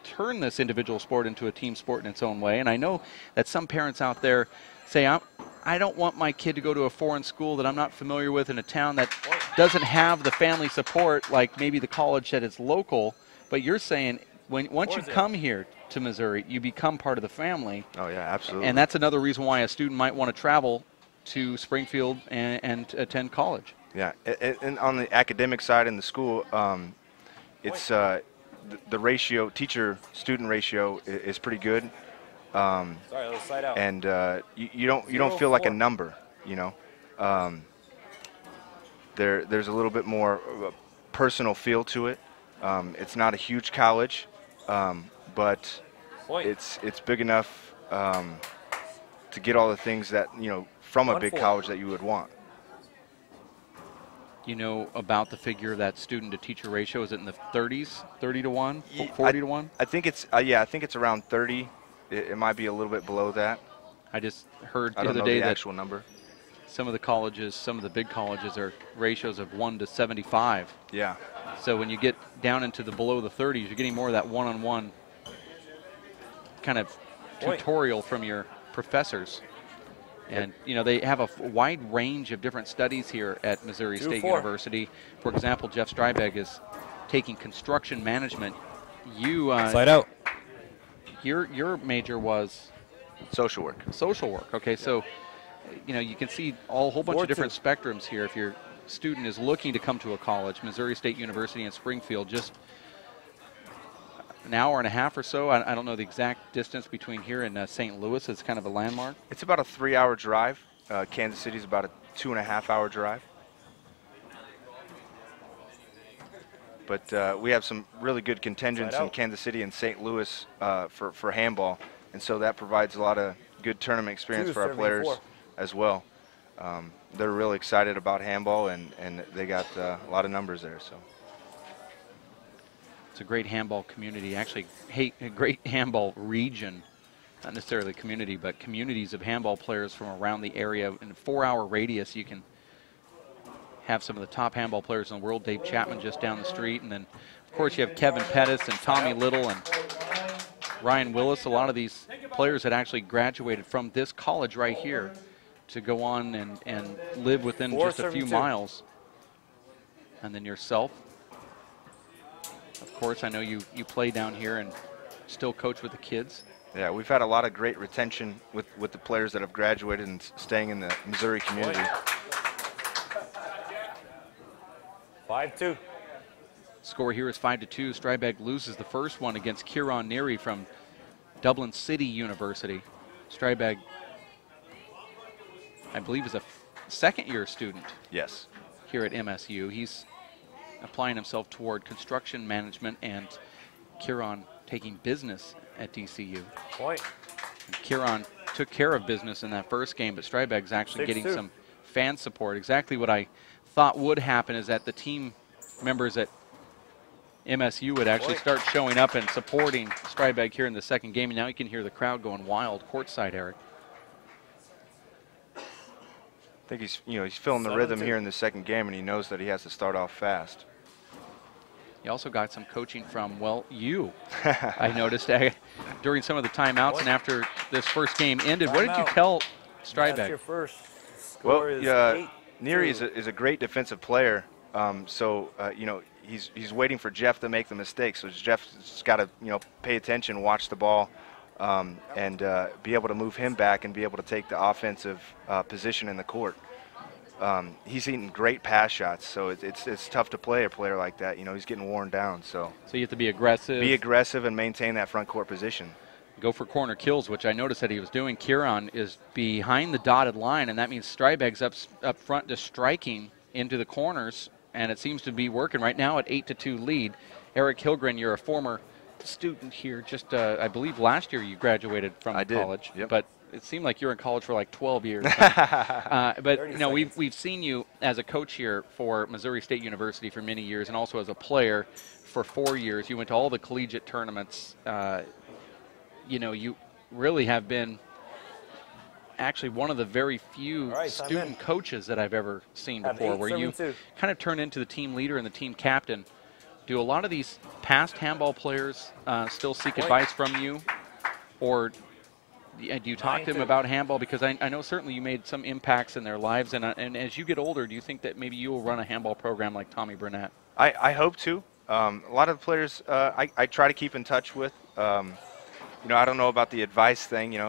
turn this individual sport into a team sport in its own way. And I know that some parents out there say, I don't want my kid to go to a foreign school that I'm not familiar with in a town that doesn't have the family support like maybe the college that is local. But you're saying once you come here to Missouri, you become part of the family. Oh, yeah, absolutely. And that's another reason why a student might want to travel to Springfield and attend college. Yeah, and on the academic side in the school, it's the ratio, teacher-student ratio is pretty good. Sorry, let's slide out. And you don't feel like a number, There's a little bit more of a personal feel to it. It's not a huge college, but it's big enough to get all the things that from a big college that you would want. You know about the figure of that student-to-teacher ratio? Is it in the 30s, 30 to 1, 40 to 1? I think it's I think it's around 30. It might be a little bit below that. I just heard the I don't other know day the that actual number. some of the colleges, some of the big colleges, are ratios of 1 to 75. Yeah. So when you get down into the below the 30s, you're getting more of that one-on-one kind of tutorial from your professors. And, they have a wide range of different studies here at Missouri State University. For example, Jeff Streibig is taking construction management. You slide out. Your major was social work. Social work. Okay, so you can see a whole bunch of different spectrums here. If your student is looking to come to a college, Missouri State University in Springfield, just an hour and a half or so. I don't know the exact distance between here and St. Louis. It's kind of a landmark. It's about a 3-hour drive. Kansas City is about a 2.5-hour drive. But we have some really good contingents in Kansas City and St. Louis for handball, and so that provides a lot of good tournament experience for our players as well. They're really excited about handball, and they got a lot of numbers there. So it's a great handball community, actually a great handball region, not necessarily community, but communities of handball players from around the area. In a 4-hour radius, you can have some of the top handball players in the world. Dave Chapman just down the street, and then of course you have Kevin Pettis and Tommy Little and Ryan Willis. A lot of these players had actually graduated from this college right here to go on and live within just a few miles. And then yourself, of course, I know you play down here and still coach with the kids. Yeah, we've had a lot of great retention with the players that have graduated and staying in the Missouri community. 5-2. Score here is 5-2. Streibig loses the first one against Neary from Dublin City University. Streibig, I believe, is a second-year student. Yes. Here at MSU. He's applying himself toward construction management, and Kieran taking business at DCU. Kieran took care of business in that first game, but Streibig's actually getting some fan support. Exactly what I thought would happen is that the team members at MSU would actually start showing up and supporting Streibig here in the second game. And now you can hear the crowd going wild courtside, Eric. I think he's feeling the rhythm here in the second game, and he knows that he has to start off fast. He also got some coaching from, well, you. I noticed during some of the timeouts and after this first game ended. What did you tell Streibig? Your first Well, score is Neary is a great defensive player. He's waiting for Jeff to make the mistake. So Jeff's got to pay attention, watch the ball, and be able to move him back and be able to take the offensive position in the court. He's eating great pass shots, so it's tough to play a player like that. He's getting worn down. So you have to be aggressive. Be aggressive and maintain that front court position. Go for corner kills, which I noticed that he was doing. Kieran is behind the dotted line, and that means Streibig's up front just striking into the corners, and it seems to be working right now at 8-2 lead. Eric Hilgren, you're a former student here. Just I believe last year you graduated from college, yep. But it seemed like you were in college for like 12 years. But we've seen you as a coach here for Missouri State University for many years, and also as a player for 4 years. You went to all the collegiate tournaments. You really have been actually one of the very few student coaches that I've ever seen before, where you kind of turn into the team leader and the team captain. Do a lot of these past handball players still seek advice from you, or do you talk to them about handball? Because I know certainly you made some impacts in their lives, and as you get older, do you think that maybe you will run a handball program like Tommy Burnett? I hope to. A lot of the players I try to keep in touch with. I don't know about the advice thing,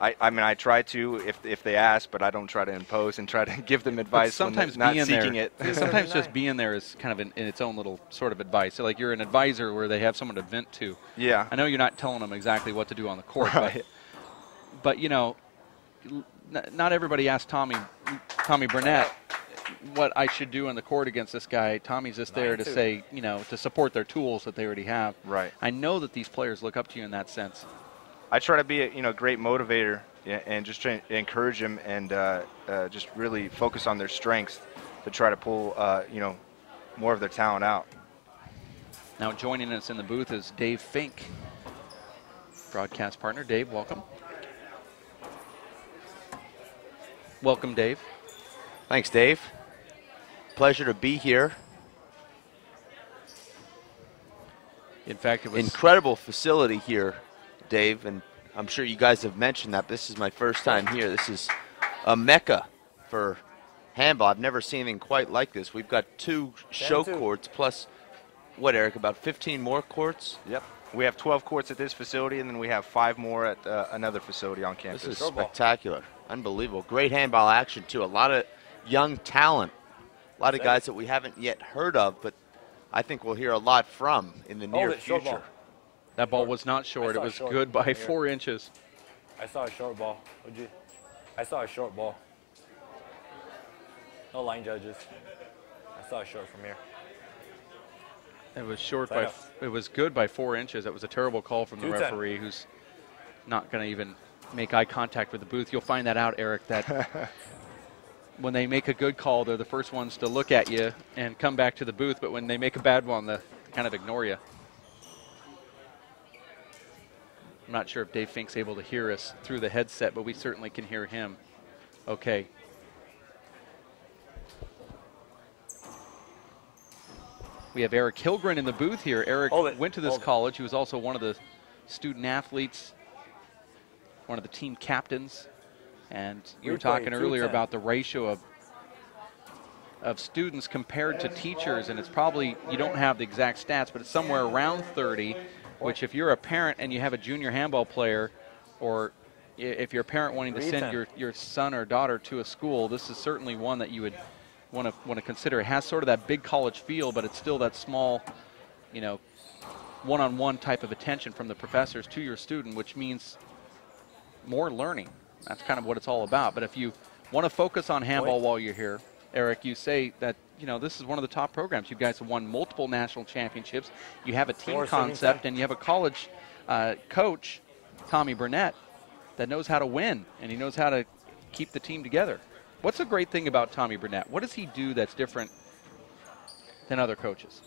I try to if they ask, but I don't try to impose and try to give them advice. But sometimes not seeking it. Sometimes just being there is kind of in its own little sort of advice. So like you're an advisor where they have someone to vent to. Yeah. I know you're not telling them exactly what to do on the court, but not everybody asks Tommy Burnett what I should do on the court against this guy. Tommy's just there to say, to support their tools that they already have. Right. I know that these players look up to you in that sense. I try to be a great motivator and just try to encourage them and just really focus on their strengths to try to pull more of their talent out. Now joining us in the booth is Dave Fink, broadcast partner. Dave, welcome. Welcome, Dave. Thanks, Dave. Pleasure to be here. In fact, it was incredible facility here, Dave, and I'm sure you guys have mentioned that this is my first time here. This is a mecca for handball. I've never seen anything quite like this. We've got 2 show courts plus, what, Eric, about 15 more courts? Yep. We have 12 courts at this facility, and then we have 5 more at another facility on campus. This is spectacular. Unbelievable. Great handball action, too. A lot of young talent. A lot of guys that we haven't yet heard of, but I think we'll hear a lot from in the near future. That ball was not short. It was good by 4 inches. I saw a short ball. I saw a short ball. No line judges. I saw a short from here. It was short by. It was good by 4 inches. That was a terrible call from the referee, who's not going to even make eye contact with the booth. You'll find that out, Eric, that when they make a good call, they're the first ones to look at you and come back to the booth. But when they make a bad one, they kind of ignore you. I'm not sure if Dave Fink's able to hear us through the headset, but we certainly can hear him. Okay. We have Eric Hilgren in the booth here. Eric went to this college. He was also one of the student athletes, one of the team captains. And you were talking earlier about the ratio of students compared to teachers, and it's probably, you don't have the exact stats, but it's somewhere around 30, which if you're a parent and you have a junior handball player, or if you're a parent wanting to send your son or daughter to a school, this is certainly one that you would want to consider. It has sort of that big college feel, but it's still that small, one-on-one type of attention from the professors to your student, which means more learning. That's kind of what it's all about. But if you want to focus on handball while you're here, Eric, you say that, this is one of the top programs. You guys have won multiple national championships. You have a team concept, and you have a college coach, Tommy Burnett, that knows how to win, and he knows how to keep the team together. What's the great thing about Tommy Burnett? What does he do that's different than other coaches.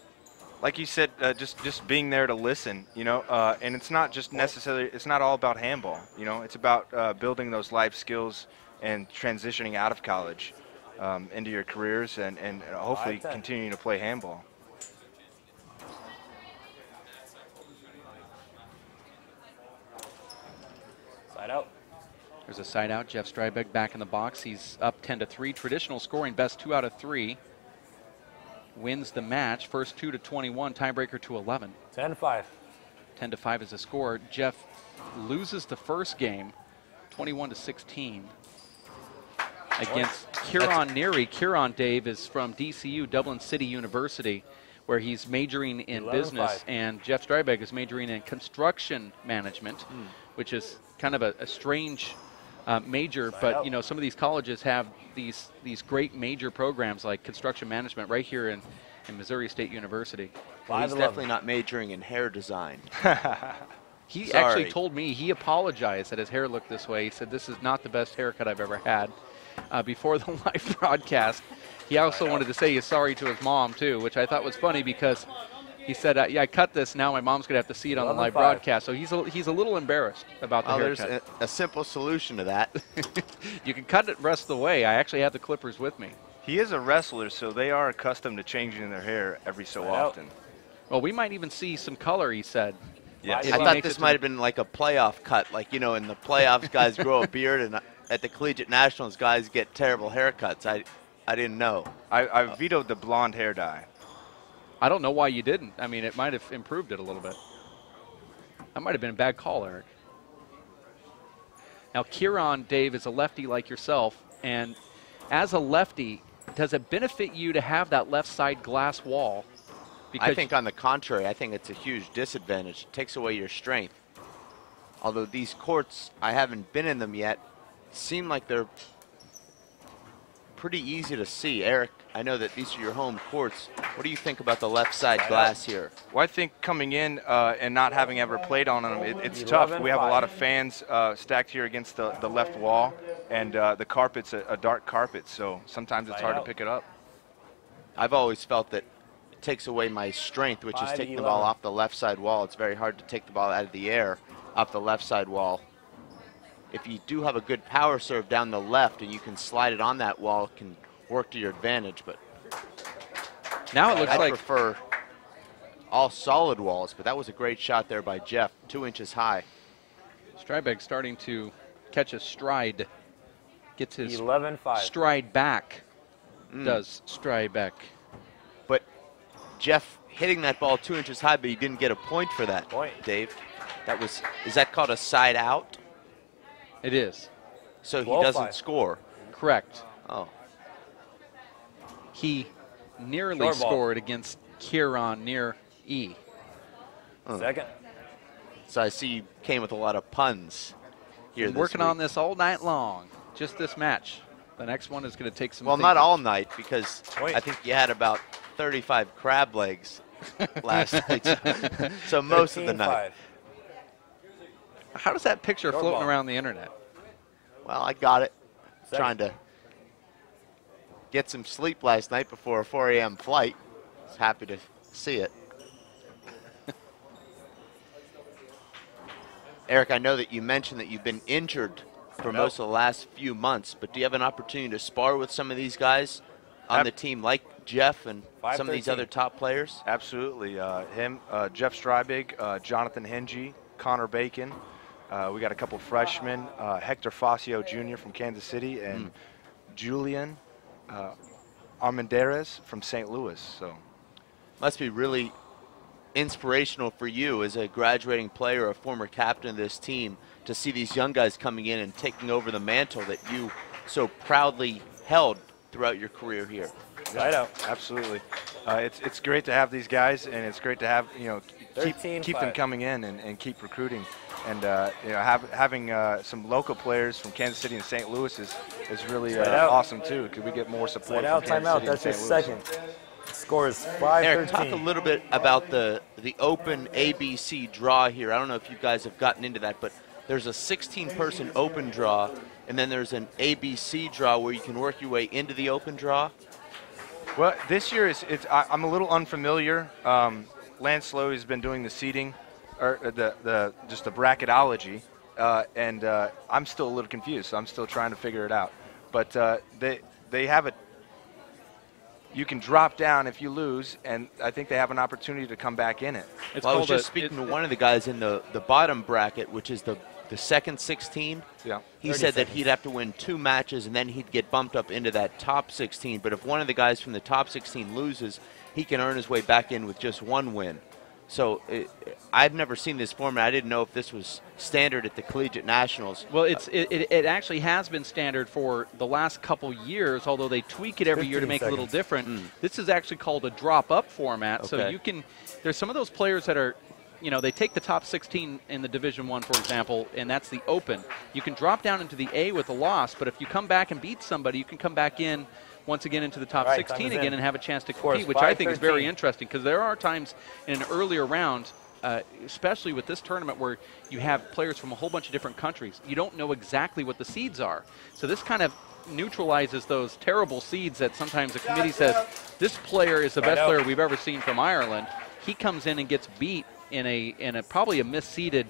Like you said, just being there to listen, you know, and it's not just necessarily, it's not all about handball, you know, it's about building those life skills and transitioning out of college into your careers and hopefully continuing to play handball. Side out. There's a side out. Jeff Streibig back in the box. He's up 10-3. Traditional scoring, best 2 out of 3. Wins the match. First 2 to 21. Tiebreaker to 11. 10-5. 10-5 is the score. Jeff loses the first game, 21-16, against Kieran Neary. Kieran, Dave, is from DCU, Dublin City University, where he's majoring in business, and Jeff Streibig is majoring in construction management, which is kind of a strange major, but you know, some of these colleges have these great major programs like construction management right here in Missouri State University. Well, he's definitely not majoring in hair design. He actually told me, he apologized that his hair looked this way. He said, this is not the best haircut I've ever had. Before the live broadcast, he also wanted to say he's sorry to his mom too, which I thought was funny because he said, yeah, I cut this, now my mom's going to have to see it on the live broadcast. So he's a little embarrassed about the haircut. There's a simple solution to that. You can cut it rest of the way. I actually have the clippers with me. He is a wrestler, so they are accustomed to changing their hair every so often. Well, we might even see some color, he said. Yes. I thought this might have been like a playoff cut. Like, you know, in the playoffs, guys grow a beard, and at the Collegiate Nationals, guys get terrible haircuts. I didn't know. I vetoed the blonde hair dye. I don't know why you didn't. I mean, it might have improved it a little bit. That might have been a bad call, Eric. Now, Kieran, Dave, is a lefty like yourself, and as a lefty, does it benefit you to have that left side glass wall? Because I think on the contrary, I think it's a huge disadvantage. It takes away your strength. Although these courts, I haven't been in them yet, seem like they're pretty easy to see. Eric, I know that these are your home courts. What do you think about the left side glass here? Well, I think coming in and not having ever played on them, it's tough. We have a lot of fans stacked here against the left wall, and the carpet's a dark carpet, so sometimes it's hard to pick it up. I've always felt that it takes away my strength, which is taking the ball off the left side wall. It's very hard to take the ball out of the air off the left side wall. If you do have a good power serve down the left and you can slide it on that wall, it can work to your advantage. But now it looks like I prefer all solid walls, but that was a great shot there by Jeff, 2 inches high. Streibig starting to catch a stride, gets his 11-5. stride back, does Streibig. But Jeff hitting that ball 2 inches high, but he didn't get a point for that, Dave. That was, is that called a side out? It is. So he doesn't score. Correct. Oh. He nearly scored against Kieran near E. Second. So I see you came with a lot of puns here this working week. on this all night long, just this match. The next one is going to take some Well, thinking. not all night, because I think you had about 35 crab legs last night. So most of the night. How does that picture floating around the internet? Well, I got it. Trying to get some sleep last night before a 4 a.m. flight. I was happy to see it. Eric, I know that you mentioned that you've been injured for most of the last few months, but do you have an opportunity to spar with some of these guys on the team, like Jeff and some of these other top players? Absolutely. Jeff Streibig, Jonathan Henge, Connor Bacon. We got a couple freshmen, Hector Facio Jr. from Kansas City, and Julian Armendariz from St. Louis. So, must be really inspirational for you as a graduating player, a former captain of this team, to see these young guys coming in and taking over the mantle that you so proudly held throughout your career here. Right out. Absolutely. It's great to have these guys, and it's great to have, you know, keep them coming in and keep recruiting. And you know, having some local players from Kansas City and St. Louis is really awesome too, because we get more support from Kansas City That's and your St. Louis. second. Score is 5-13. Eric, talk a little bit about the open ABC draw here. I don't know if you guys have gotten into that, but there's a 16-person open draw, and then there's an ABC draw where you can work your way into the open draw. Well, this year I'm a little unfamiliar. Lance Lowy has been doing the seating, or just the bracketology, and I'm still a little confused. So I'm still trying to figure it out. But they have it. You can drop down if you lose, and I think they have an opportunity to come back in it. Well, I was just speaking to one of the guys in the bottom bracket, which is the second 16. Yeah. He said that he'd have to win 2 matches, and then he'd get bumped up into that top 16. But if one of the guys from the top 16 loses, he can earn his way back in with just 1 win. So I've never seen this format. I didn't know if this was standard at the Collegiate Nationals. Well, it actually has been standard for the last couple years, although they tweak it every year to make it a little different. This is actually called a drop-up format. So you can – there's some of those players that are – they take the top 16 in the Division I, for example, and that's the Open. You can drop down into the A with a loss, but if you come back and beat somebody, you can come back in once again into the top 16 again and have a chance to compete, which I think is very interesting because there are times in an earlier round, especially with this tournament, where you have players from a whole bunch of different countries. You don't know exactly what the seeds are. So this kind of neutralizes those terrible seeds that sometimes the committee says, this player is the best player we've ever seen from Ireland. He comes in and gets beat in a probably a misseeded,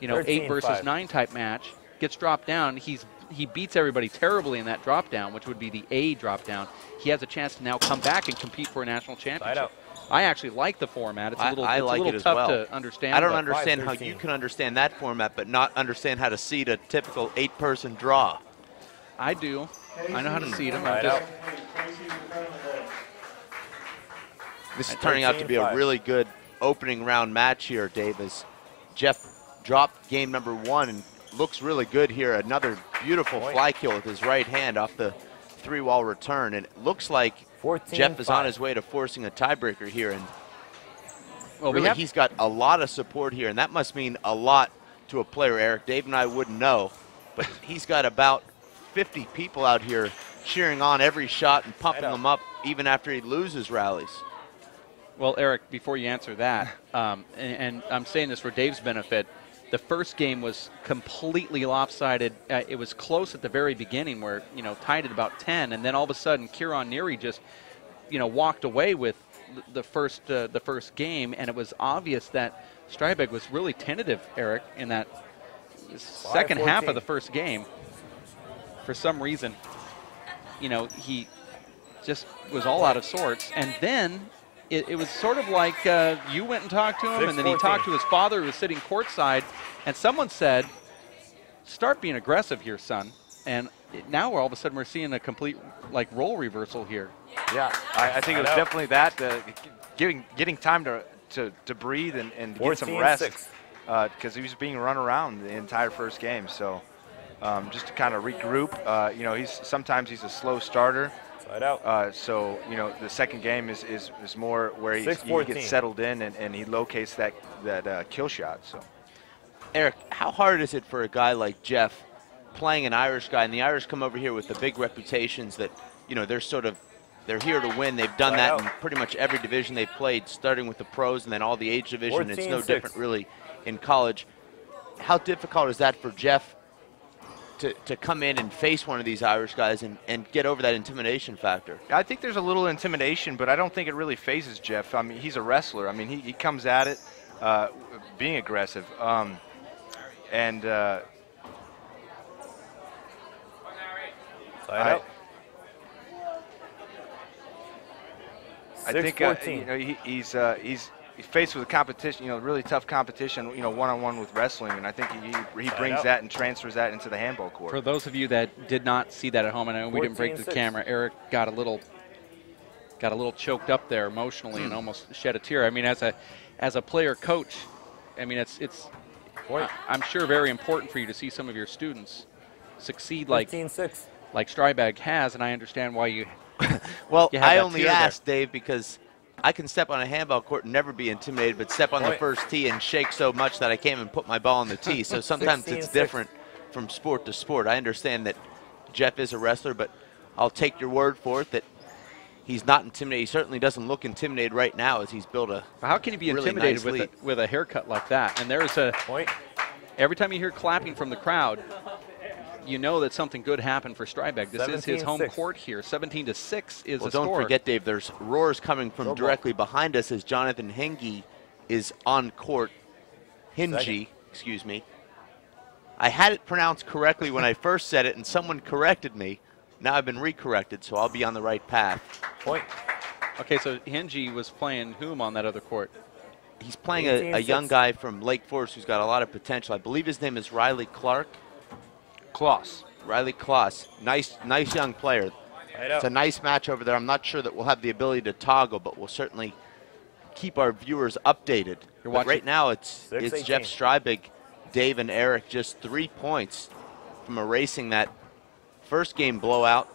8 versus 9 type match, gets dropped down. He beats everybody terribly in that drop down, which would be the A drop down. He has a chance to now come back and compete for a national championship. I actually like the format. It's a little tough to understand. I don't understand how you can understand that format but not understand how to seed a typical 8-person draw. I do. I know how to seed them. This is turning out to be a really good opening round match here, Dave, as Jeff dropped game number 1 and looks really good here. Another beautiful fly kill with his right hand off the 3-wall return. And it looks like Jeff is on his way to forcing a tiebreaker here. And really, he's got a lot of support here, and that must mean a lot to a player, Eric. Dave and I wouldn't know, but he's got about 50 people out here cheering on every shot and pumping him up even after he loses rallies. Well, Eric, before you answer that, and I'm saying this for Dave's benefit, the first game was completely lopsided. It was close at the very beginning where, tied at about 10, and then all of a sudden Kieran Neary just, walked away with the first game, and it was obvious that Streibig was really tentative, Eric, in that second half of the first game. For some reason, he just was all out of sorts, and then it was sort of like you went and talked to him, and then he talked to his father who was sitting courtside, and someone said, start being aggressive here, son. And now all of a sudden we're seeing a complete role reversal here. Yeah, I think it was definitely that, getting time to breathe and get some rest, because he was being run around the entire first game. So just to kind of regroup, sometimes he's a slow starter. So, the second game is more where he gets settled in and he locates that kill shot. So, Eric, how hard is it for a guy like Jeff playing an Irish guy, and the Irish come over here with the big reputations that, they're here to win. They've done that in pretty much every division they've played, starting with the pros and then all the age division. It's no different really in college. How difficult is that for Jeff to come in and face one of these Irish guys and get over that intimidation factor? I think there's a little intimidation, but I don't think it really phases Jeff. I mean, he's a wrestler. I mean, he comes at it being aggressive. I think he's faced with a competition, really tough competition, one-on-one with wrestling, and I think he brings that and transfers that into the handball court. For those of you that did not see that at home, and I know we didn't break the camera, Eric got a little choked up there emotionally and almost shed a tear. I mean, as a player coach, I mean, I'm sure very important for you to see some of your students succeed like Streibig has, and I understand why you. Well, I only asked Dave because I can step on a handball court and never be intimidated, but step on the first tee and shake so much that I can't even put my ball on the tee. So sometimes it's different from sport to sport. I understand that Jeff is a wrestler, but I'll take your word for it that he's not intimidated. He certainly doesn't look intimidated right now as he's built a How can you be really intimidated nice with a haircut like that? And there's every time you hear clapping from the crowd, you know that something good happened for Streibig. This is his home 17-6. court here. 17-6 is Well, the don't score. forget, Dave, there's roars coming from Go directly behind us as Jonathan Hingy is on court. Hingy, excuse me. I had it pronounced correctly when I first said it, and someone corrected me. Now I've been recorrected, so I'll be on the right path. Point. Okay, so Hingy was playing whom on that other court? He's playing a young guy from Lake Forest who's got a lot of potential. I believe his name is Riley Clark. Kloss. Riley Kloss. Nice young player. It's a nice match over there. I'm not sure that we'll have the ability to toggle, but we'll certainly keep our viewers updated. But right now it's Jeff Streibig, Dave, and Eric just 3 points from erasing that first game blowout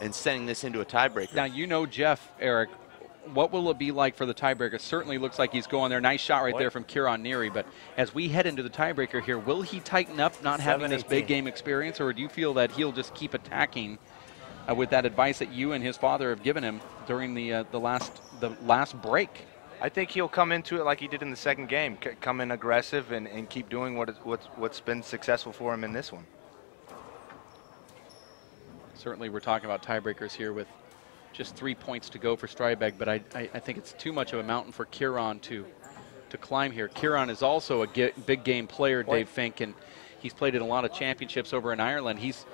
and sending this into a tiebreaker. Now, you know Jeff, Eric. What will it be like for the tiebreaker? Certainly looks like he's going there. Nice shot right there from Kieran Neary. But as we head into the tiebreaker here, will he tighten up not having this big game experience, or do you feel that he'll just keep attacking with that advice that you and his father have given him during the last break? I think he'll come into it like he did in the second game, come in aggressive and keep doing what's been successful for him in this one. Certainly we're talking about tiebreakers here with just 3 points to go for Streibig, but I think it's too much of a mountain for Kieran to climb here. Kieran is also a big game player, Dave Fink, and he's played in a lot of championships over in Ireland. He's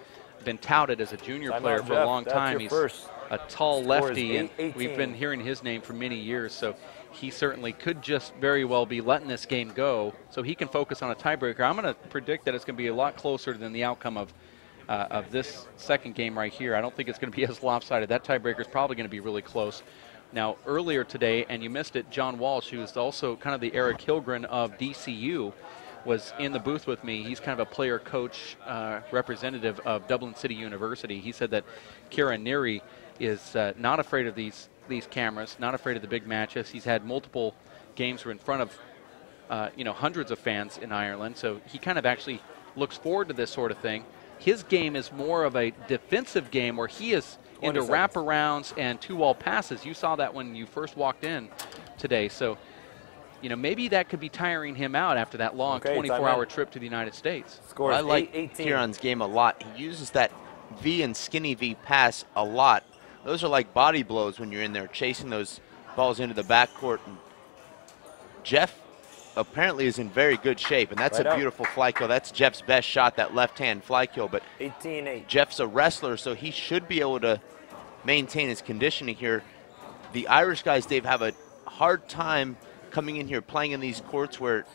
been touted as a junior player for a long time. He's a tall lefty, and we've been hearing his name for many years, so he certainly could just very well be letting this game go so he can focus on a tiebreaker. I'm going to predict that it's going to be a lot closer than the outcome of this second game right here. I don't think it's going to be as lopsided. That tiebreaker is probably going to be really close. Now, earlier today, and you missed it, John Walsh, who is also kind of the Eric Hilgren of DCU, was in the booth with me. He's kind of a player coach representative of Dublin City University. He said that Kieran Neary is not afraid of these cameras, not afraid of the big matches. He's had multiple games in front of hundreds of fans in Ireland, so he kind of actually looks forward to this sort of thing. His game is more of a defensive game where he is into wraparounds and two-wall passes. You saw that when you first walked in today. So, maybe that could be tiring him out after that long 24-hour trip to the United States. I like Kieran's game a lot. He uses that V and skinny V pass a lot. Those are like body blows when you're in there chasing those balls into the backcourt. And Jeff apparently is in very good shape, and that's a beautiful fly kill. That's Jeff's best shot, that left-hand fly kill. But 18-8. Jeff's a wrestler, so he should be able to maintain his conditioning here. The Irish guys, Dave, have a hard time coming in here playing in these courts where,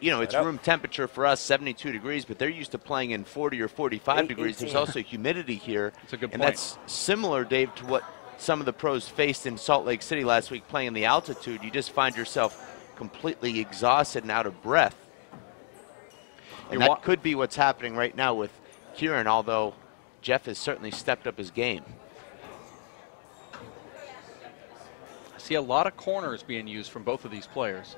it's room temperature for us, 72 degrees, but they're used to playing in 40 or 45 degrees. There's also humidity here. That's a good point. And that's similar, Dave, to what some of the pros faced in Salt Lake City last week playing in the altitude. You just find yourself completely exhausted and out of breath. And that could be what's happening right now with Kieran, although Jeff has certainly stepped up his game. I see a lot of corners being used from both of these players.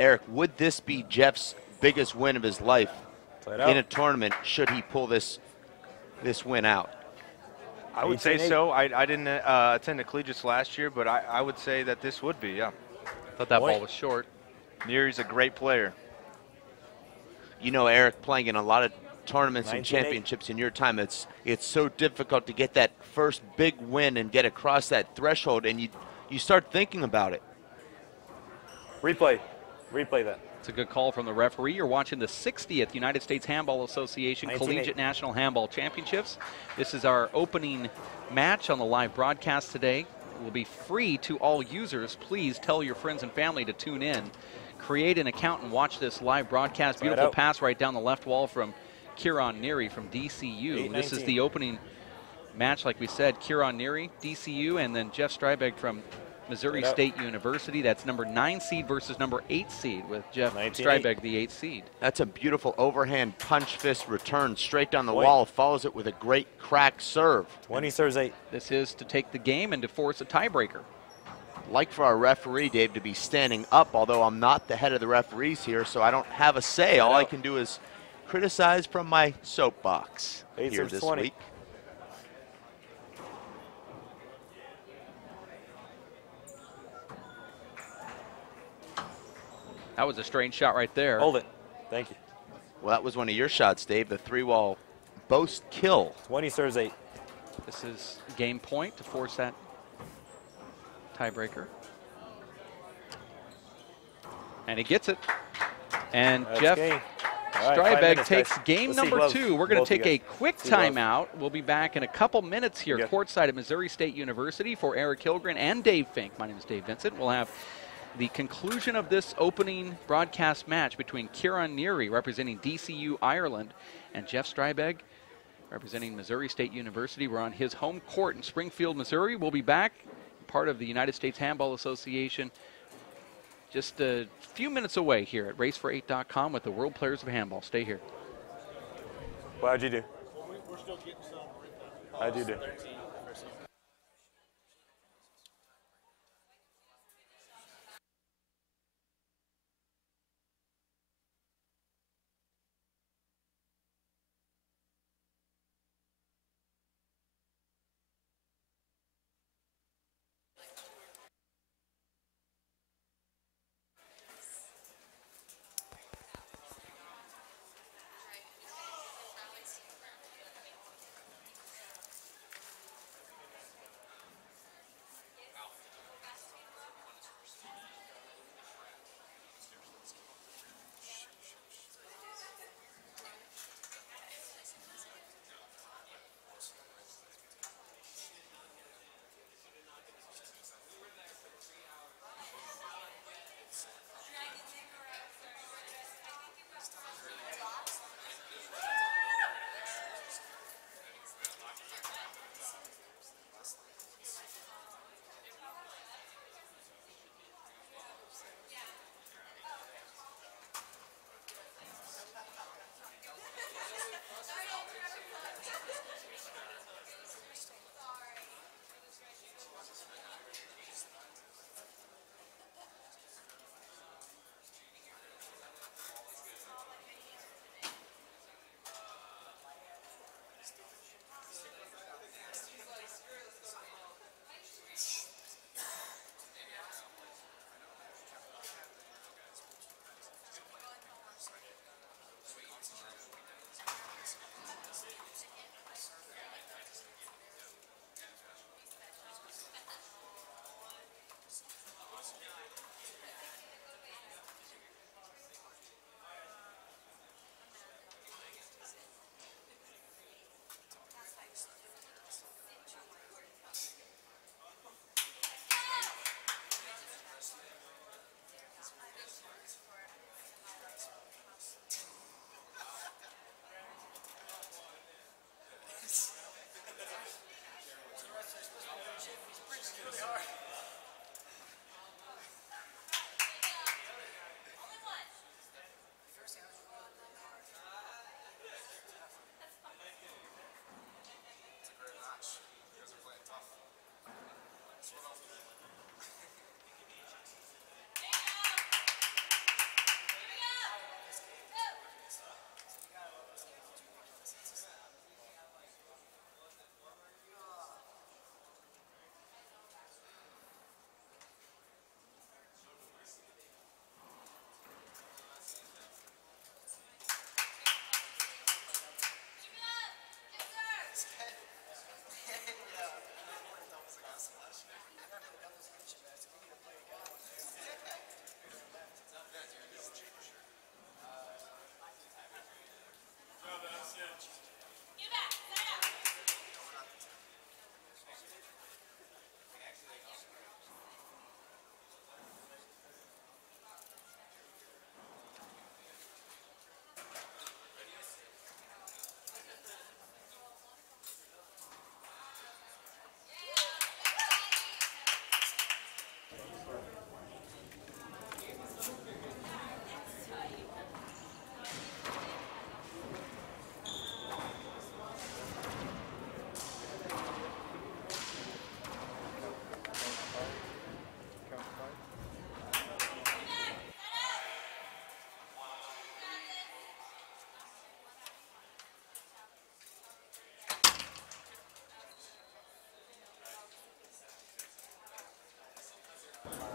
Eric, would this be Jeff's biggest win of his life in a tournament should he pull this win out? I would say so. I didn't attend the collegiates last year, but I would say that this would be, yeah. Thought that ball was short. Neary's a great player. Eric, playing in a lot of tournaments and championships in your time, it's so difficult to get that first big win and get across that threshold, and you start thinking about it. Replay that. It's a good call from the referee. You're watching the 60th United States Handball Association Collegiate National Handball Championships. This is our opening match on the live broadcast today. It will be free to all users. Please tell your friends and family to tune in. Create an account and watch this live broadcast. Beautiful pass right down the left wall from Kieran Neary from DCU. This is the opening match, like we said. Kieran Neary, DCU, and then Jeff Streibig from Missouri State University. That's number 9 seed versus number 8 seed with Jeff Streibig, the 8th seed. That's a beautiful overhand punch fist return straight down the wall. Follows it with a great crack serve. 20 serves 8. This is to take the game and to force a tiebreaker. Like for our referee, Dave, to be standing up, although I'm not the head of the referees here, so I don't have a say. All I can do is criticize from my soapbox here this week. That was a strange shot right there. Hold it. Thank you. Well, that was one of your shots, Dave. The 3-wall boast kill. 20 serves 8. This is game point to force that tiebreaker. And he gets it. And That's Jeff game. All right, 5 Streibig minutes, takes guys. game Let's see number gloves. 2. We're going Both to of take you a guys. quick See gloves. timeout. We'll be back in a couple minutes here Good. courtside at Missouri State University for Eric Hilgren and Dave Fink. My name is Dave Vincent. We'll have the conclusion of this opening broadcast match between Kieran Neary, representing DCU Ireland, and Jeff Streibig, representing Missouri State University. We're on his home court in Springfield, Missouri. We'll be back, part of the United States Handball Association, just a few minutes away here at racefor8.com with the World Players of Handball. Stay here. How'd you do? We're still getting some. How'd you do?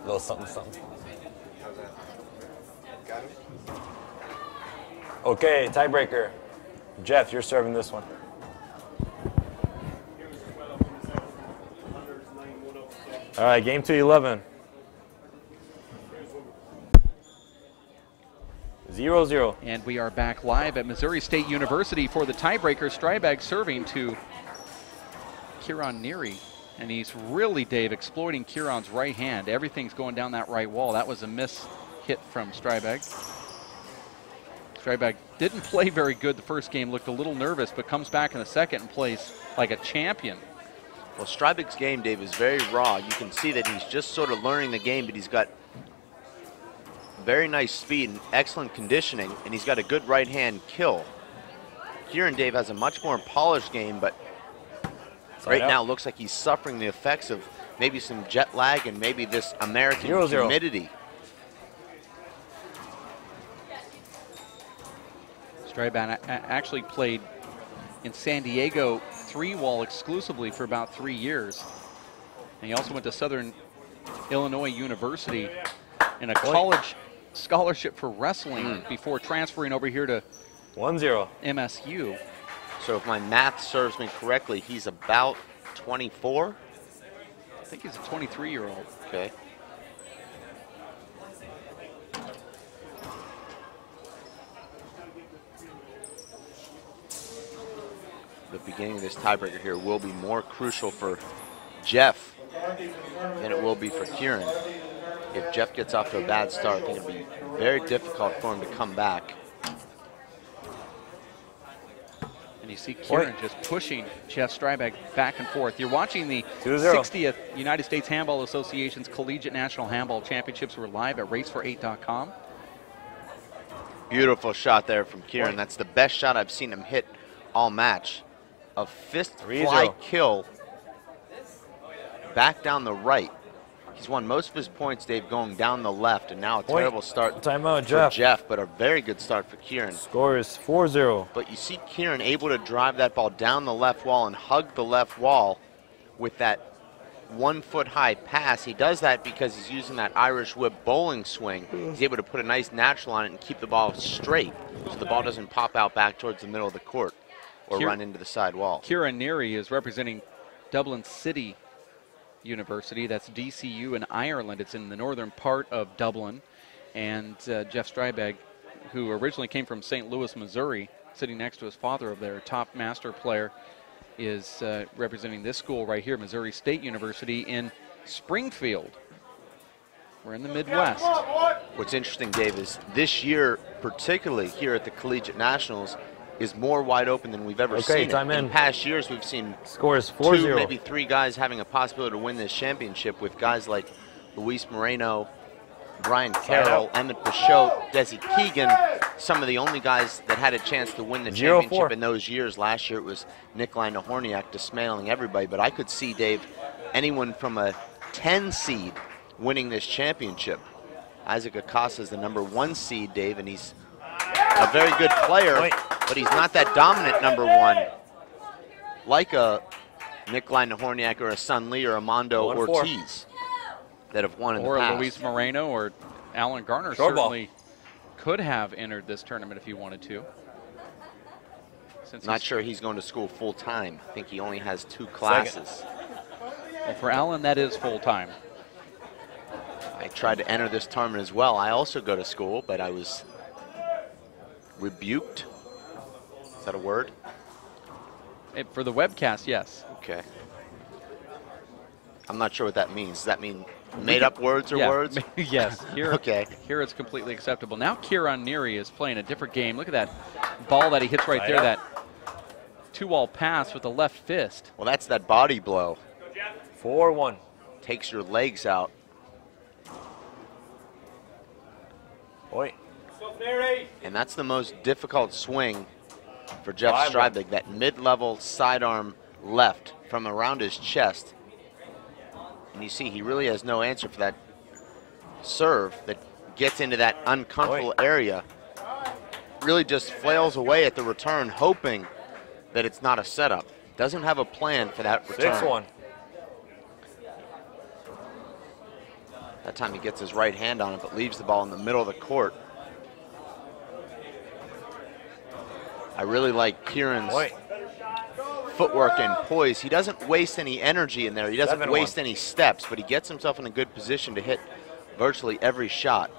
little something, something. How's that? Got him? Okay, tiebreaker. Jeff, you're serving this one. All right, game 2-11. 0-0. And we are back live at Missouri State University for the tiebreaker. Streibig serving to Kieran Neary. And he's really, Dave, exploiting Kieran's right hand. Everything's going down that right wall. That was a miss hit from Streibig. Streibig didn't play very good the first game, looked a little nervous, but comes back in the second and plays like a champion. Well, Streibig's game, Dave, is very raw. You can see that he's just sort of learning the game, but he's got very nice speed and excellent conditioning, and he's got a good right-hand kill. Kieran, Dave, has a much more polished game, but right now it looks like he's suffering the effects of maybe some jet lag and maybe this American humidity. Streibig actually played in San Diego 3-wall exclusively for about 3 years. And he also went to Southern Illinois University in a college scholarship for wrestling before transferring over here to 1-0. MSU. So if my math serves me correctly, he's about 24? I think he's a 23-year-old. Okay. The beginning of this tiebreaker here will be more crucial for Jeff than it will be for Kieran. If Jeff gets off to a bad start, I think it'll be very difficult for him to come back. And you see Kieran just pushing Jeff Streibig back and forth. You're watching the 60th United States Handball Association's Collegiate National Handball Championships. We're live at racefor8.com. Beautiful shot there from Kieran. That's the best shot I've seen him hit all match. A fist fly kill back down the right. He's won most of his points, Dave, going down the left, and now a terrible start for Jeff, but a very good start for Kieran. Score is 4-0. But you see Kieran able to drive that ball down the left wall and hug the left wall with that 1-foot-high pass. He does that because he's using that Irish whip bowling swing. He's able to put a nice natural on it and keep the ball straight so the ball doesn't pop out back towards the middle of the court or run into the side wall. Kieran Neary is representing Dublin City University. That's DCU in Ireland. It's in the northern part of Dublin. And Jeff Streibig, who originally came from St. Louis, Missouri, sitting next to his father over there, top master player, is representing this school right here, Missouri State University in Springfield. We're in the Midwest. What's interesting, Dave, is this year, particularly here at the Collegiate Nationals, is more wide open than we've ever seen. In past years, we've seen score is 4-0. 2, maybe 3 guys having a possibility to win this championship, with guys like Luis Moreno, Brian Carroll, Emmett Pichot, Desi Keegan, some of the only guys that had a chance to win the championship in those years. Last year it was Nikolai Nahorniak dismantling everybody, but I could see, Dave, anyone from a 10 seed winning this championship. Isaac Acosta is the #1 seed, Dave, and he's a very good player, but he's not that dominant #1 like a Nikolai Nahorniak or a Sun Lee or Armando Ortiz that have won in the past. Or Luis Moreno or Alan Garner certainly could have entered this tournament if he wanted to. Not sure he's going to school full time. I think he only has 2 classes. Well, for Alan, that is full time. I tried to enter this tournament as well. I also go to school, but I was rebuked. Is that a word? For the webcast, yes. Okay. I'm not sure what that means. Does that mean made up words or words? Yes. Here, here it's completely acceptable. Now Kieran Neary is playing a different game. Look at that ball that he hits right there, that 2-wall pass with the left fist. Well, that's that body blow. 4-1. Takes your legs out. And that's the most difficult swing for Jeff Streibig, that mid-level sidearm left from around his chest. And you see he really has no answer for that serve that gets into that uncomfortable area. Really just flails away at the return, hoping that it's not a setup. Doesn't have a plan for that return. 6-1. That time he gets his right hand on it, but leaves the ball in the middle of the court. I really like Kieran's footwork and poise. He doesn't waste any energy in there. He doesn't waste any steps, but he gets himself in a good position to hit virtually every shot.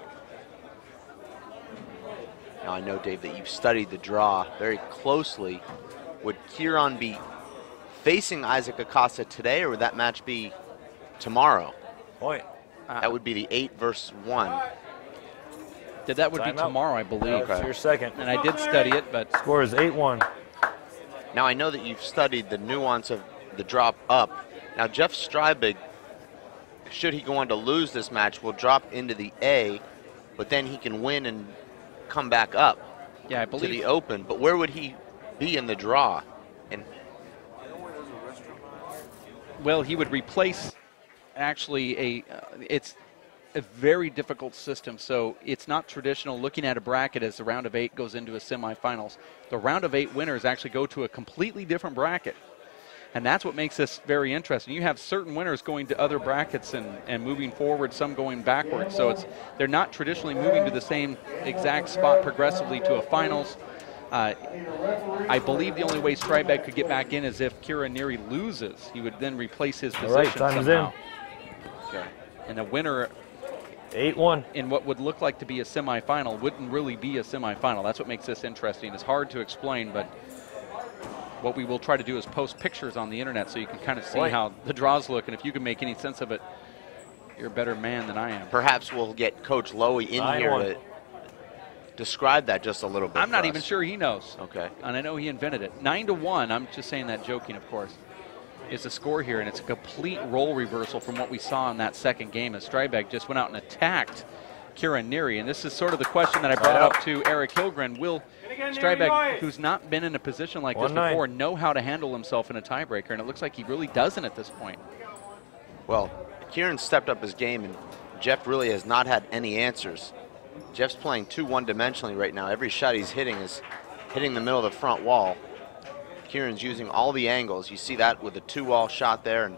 Now I know, Dave, that you've studied the draw very closely. Would Kieran be facing Isaac Acosta today, or would that match be tomorrow? Point. That would be the 8 versus 1. That would be tomorrow, I believe. Okay. Your second. And I did study it, but Score is 8-1. Now I know that you've studied the nuance of the drop up. Now Jeff Streibig, should he go on to lose this match, will drop into the A, but then he can win and come back up I to believe the open. But where would he be in the draw? And well, he would replace actually it's a very difficult system. So it's not traditional looking at a bracket as the round of 8 goes into a semifinals. The round of 8 winners actually go to a completely different bracket. And that's what makes this very interesting. You have certain winners going to other brackets and moving forward, some going backwards. So they're not traditionally moving to the same exact spot progressively to a finals. I believe the only way Streibig could get back in is if Kieran Neary loses. He would then replace his position. All right, time is in. okay. And the winner 8-1. in what would look like to be a semifinal wouldn't really be a semifinal. That's what makes this interesting. It's hard to explain, but what we will try to do is post pictures on the internet so you can kind of see how the draws look, and if you can make any sense of it, you're a better man than I am. Perhaps we'll get Coach Lowy in here to describe that just a little bit. I'm not even sure he knows. Okay. And I know he invented it. 9-1, I'm just saying that joking, of course, is the score here, and it's a complete role reversal from what we saw in that second game as Streibig just went out and attacked Kieran Neary. And this is sort of the question that I brought up to Eric Hilgren. Will Streibig, who's not been in a position like this before, know how to handle himself in a tiebreaker? And it looks like he really doesn't at this point. Well, Kieran stepped up his game, and Jeff really has not had any answers. Jeff's playing too one-dimensionally right now. Every shot he's hitting is hitting the middle of the front wall. Kieran's using all the angles. You see that with a 2-wall shot there, and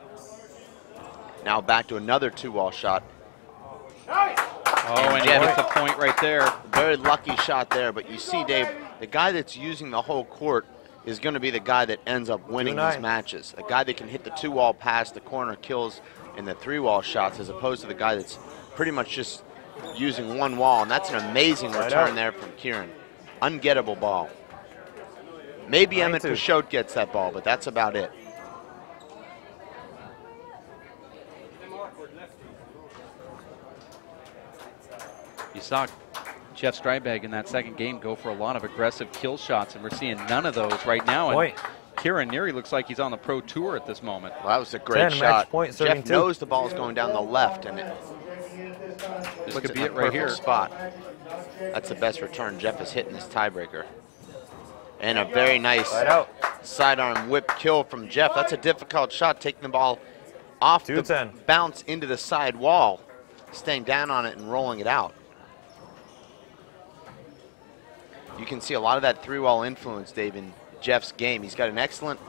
now back to another 2-wall shot. Oh, and he gets the point right there. Very lucky shot there, but you see, Dave, the guy that's using the whole court is going to be the guy that ends up winning these matches. A guy that can hit the 2-wall pass, the corner kills, and the 3-wall shots, as opposed to the guy that's pretty much just using one wall, and that's an amazing return there from Kieran. Ungettable ball. Maybe Emmett Peixote gets that ball, but that's about it. You saw Jeff Streibig in that second game go for a lot of aggressive kill shots, and we're seeing none of those right now. And Kieran Neary looks like he's on the pro tour at this moment. Well, that was a great shot. Jeff knows the ball is going down the left, and this could be it right here. Spot. That's the best return Jeff has hit in this tiebreaker. And a very nice sidearm whip kill from Jeff. That's a difficult shot, taking the ball off the bounce into the side wall, staying down on it and rolling it out. You can see a lot of that 3-wall influence, Dave, in Jeff's game. He's got an excellent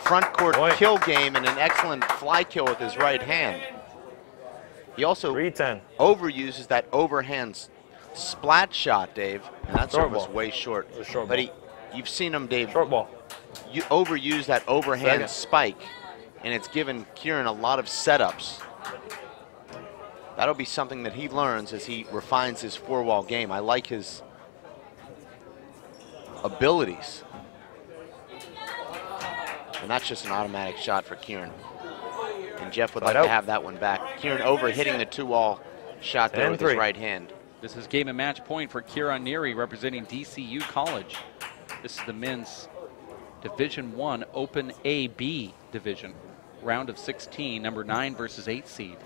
front court kill game and an excellent fly kill with his right hand. He also overuses that overhand splat shot, Dave, and that serve was way short. But you've seen him, Dave. You overuse that overhand spike, and it's given Kieran a lot of setups. That'll be something that he learns as he refines his 4-wall game. I like his abilities. And that's just an automatic shot for Kieran. And Jeff would like to have that one back. Kieran over-hitting the 2-wall shot there with his right hand. This is game and match point for Kieran Neary representing DCU College. This is the men's Division I Open AB division. Round of 16, number 9 versus 8 seed.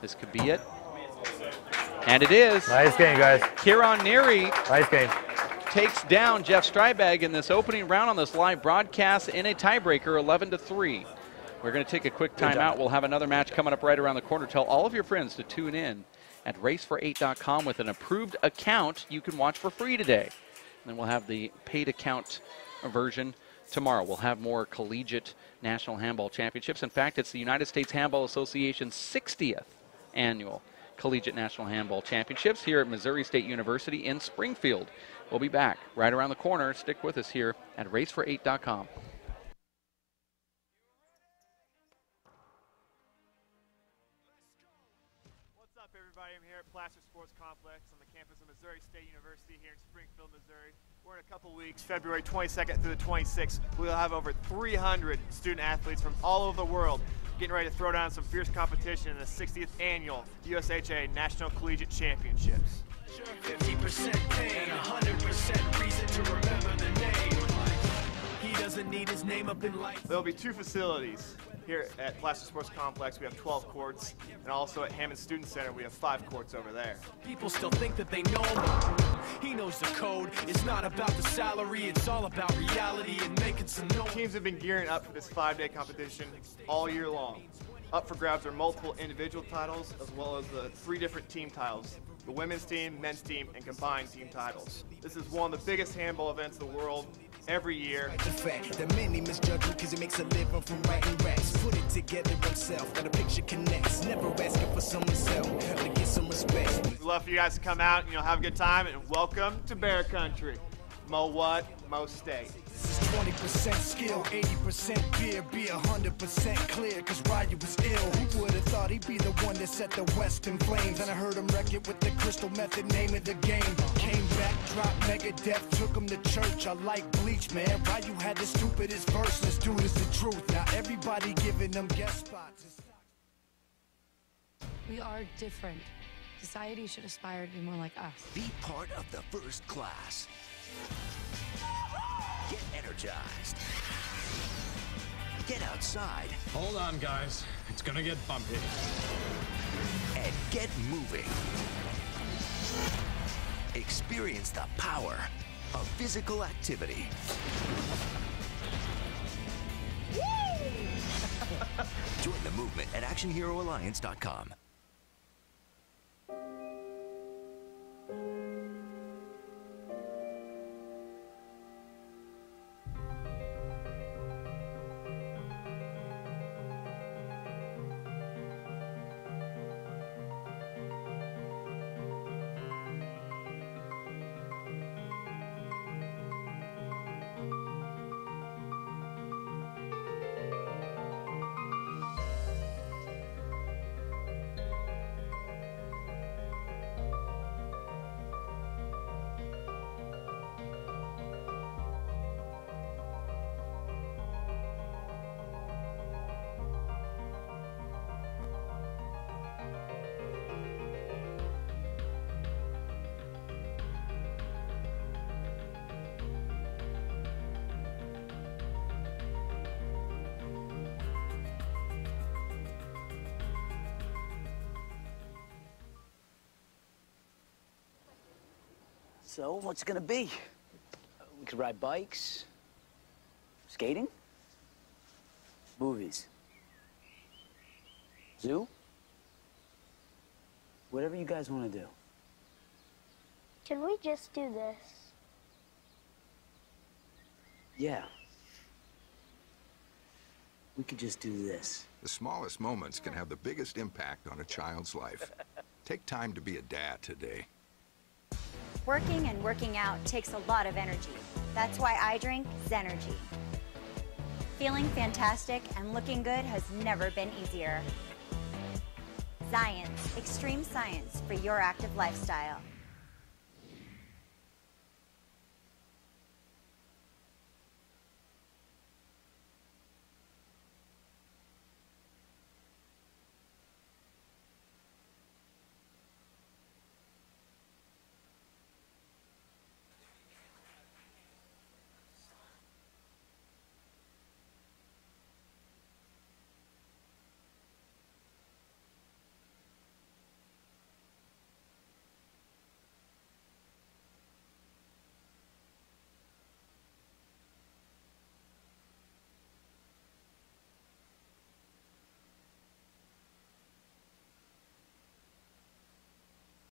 This could be it. And it is. Nice game, guys. Kieran Neary takes down Jeff Streibig in this opening round on this live broadcast in a tiebreaker, 11-3. We're going to take a quick timeout. We'll have another match coming up right around the corner. Tell all of your friends to tune in at racefor8.com with an approved account you can watch for free today. And then we'll have the paid account version tomorrow. We'll have more collegiate national handball championships. In fact, it's the United States Handball Association's 60th annual Collegiate National Handball Championships here at Missouri State University in Springfield. We'll be back right around the corner. Stick with us here at racefor8.com. What's up, everybody? I'm here at Placer Sports Complex on the campus of Missouri State University here in Springfield, Missouri. We're in a couple weeks, February 22nd through the 26th. We'll have over 300 student athletes from all over the world getting ready to throw down some fierce competition in the 60th annual USHA National Collegiate Championships. 50% pain, 100% reason to remember the name. He doesn't need his name up in lights. There'll be 2 facilities here at Placer Sports Complex. We have 12 courts, and also at Hammond Student Center we have 5 courts over there. People still think that they know him. He knows the code. It's not about the salary, it's all about reality and making some noise. Teams have been gearing up for this 5-day competition all year long. Up for grabs are multiple individual titles as well as the 3 different team titles: the women's team, men's team, and combined team titles. This is one of the biggest handball events in the world every year. The fact that many misjudge him because he makes a living from writing raps. Put it together himself, got a picture connects. Never asking for someone's help to get some respect. We'd love for you guys to come out and have a good time, and welcome to Bear Country. Mo what? Mo State. This is 20% skill, 80% beer, be 100% clear, cause Ryu was ill. Who would've thought he'd be the one that set the West in flames? And I heard him wreck it with the crystal method, name of the game. Came back, dropped Megadeth, took him to church. I like Bleach, man. Ryu had the stupidest verse, this dude is the truth. Now everybody giving them guest spots. We are different. Society should aspire to be more like us. Be part of the first class. Get energized. Get outside. Hold on, guys. It's gonna get bumpy. And get moving. Experience the power of physical activity. Join the movement at ActionHeroAlliance.com. So, what's it gonna be? We could ride bikes, skating, movies, zoo, whatever you guys want to do. Can we just do this? Yeah. We could just do this. The smallest moments can have the biggest impact on a child's life. Take time to be a dad today. Working and working out takes a lot of energy. That's why I drink Zenergy. Feeling fantastic and looking good has never been easier. Science, extreme science for your active lifestyle.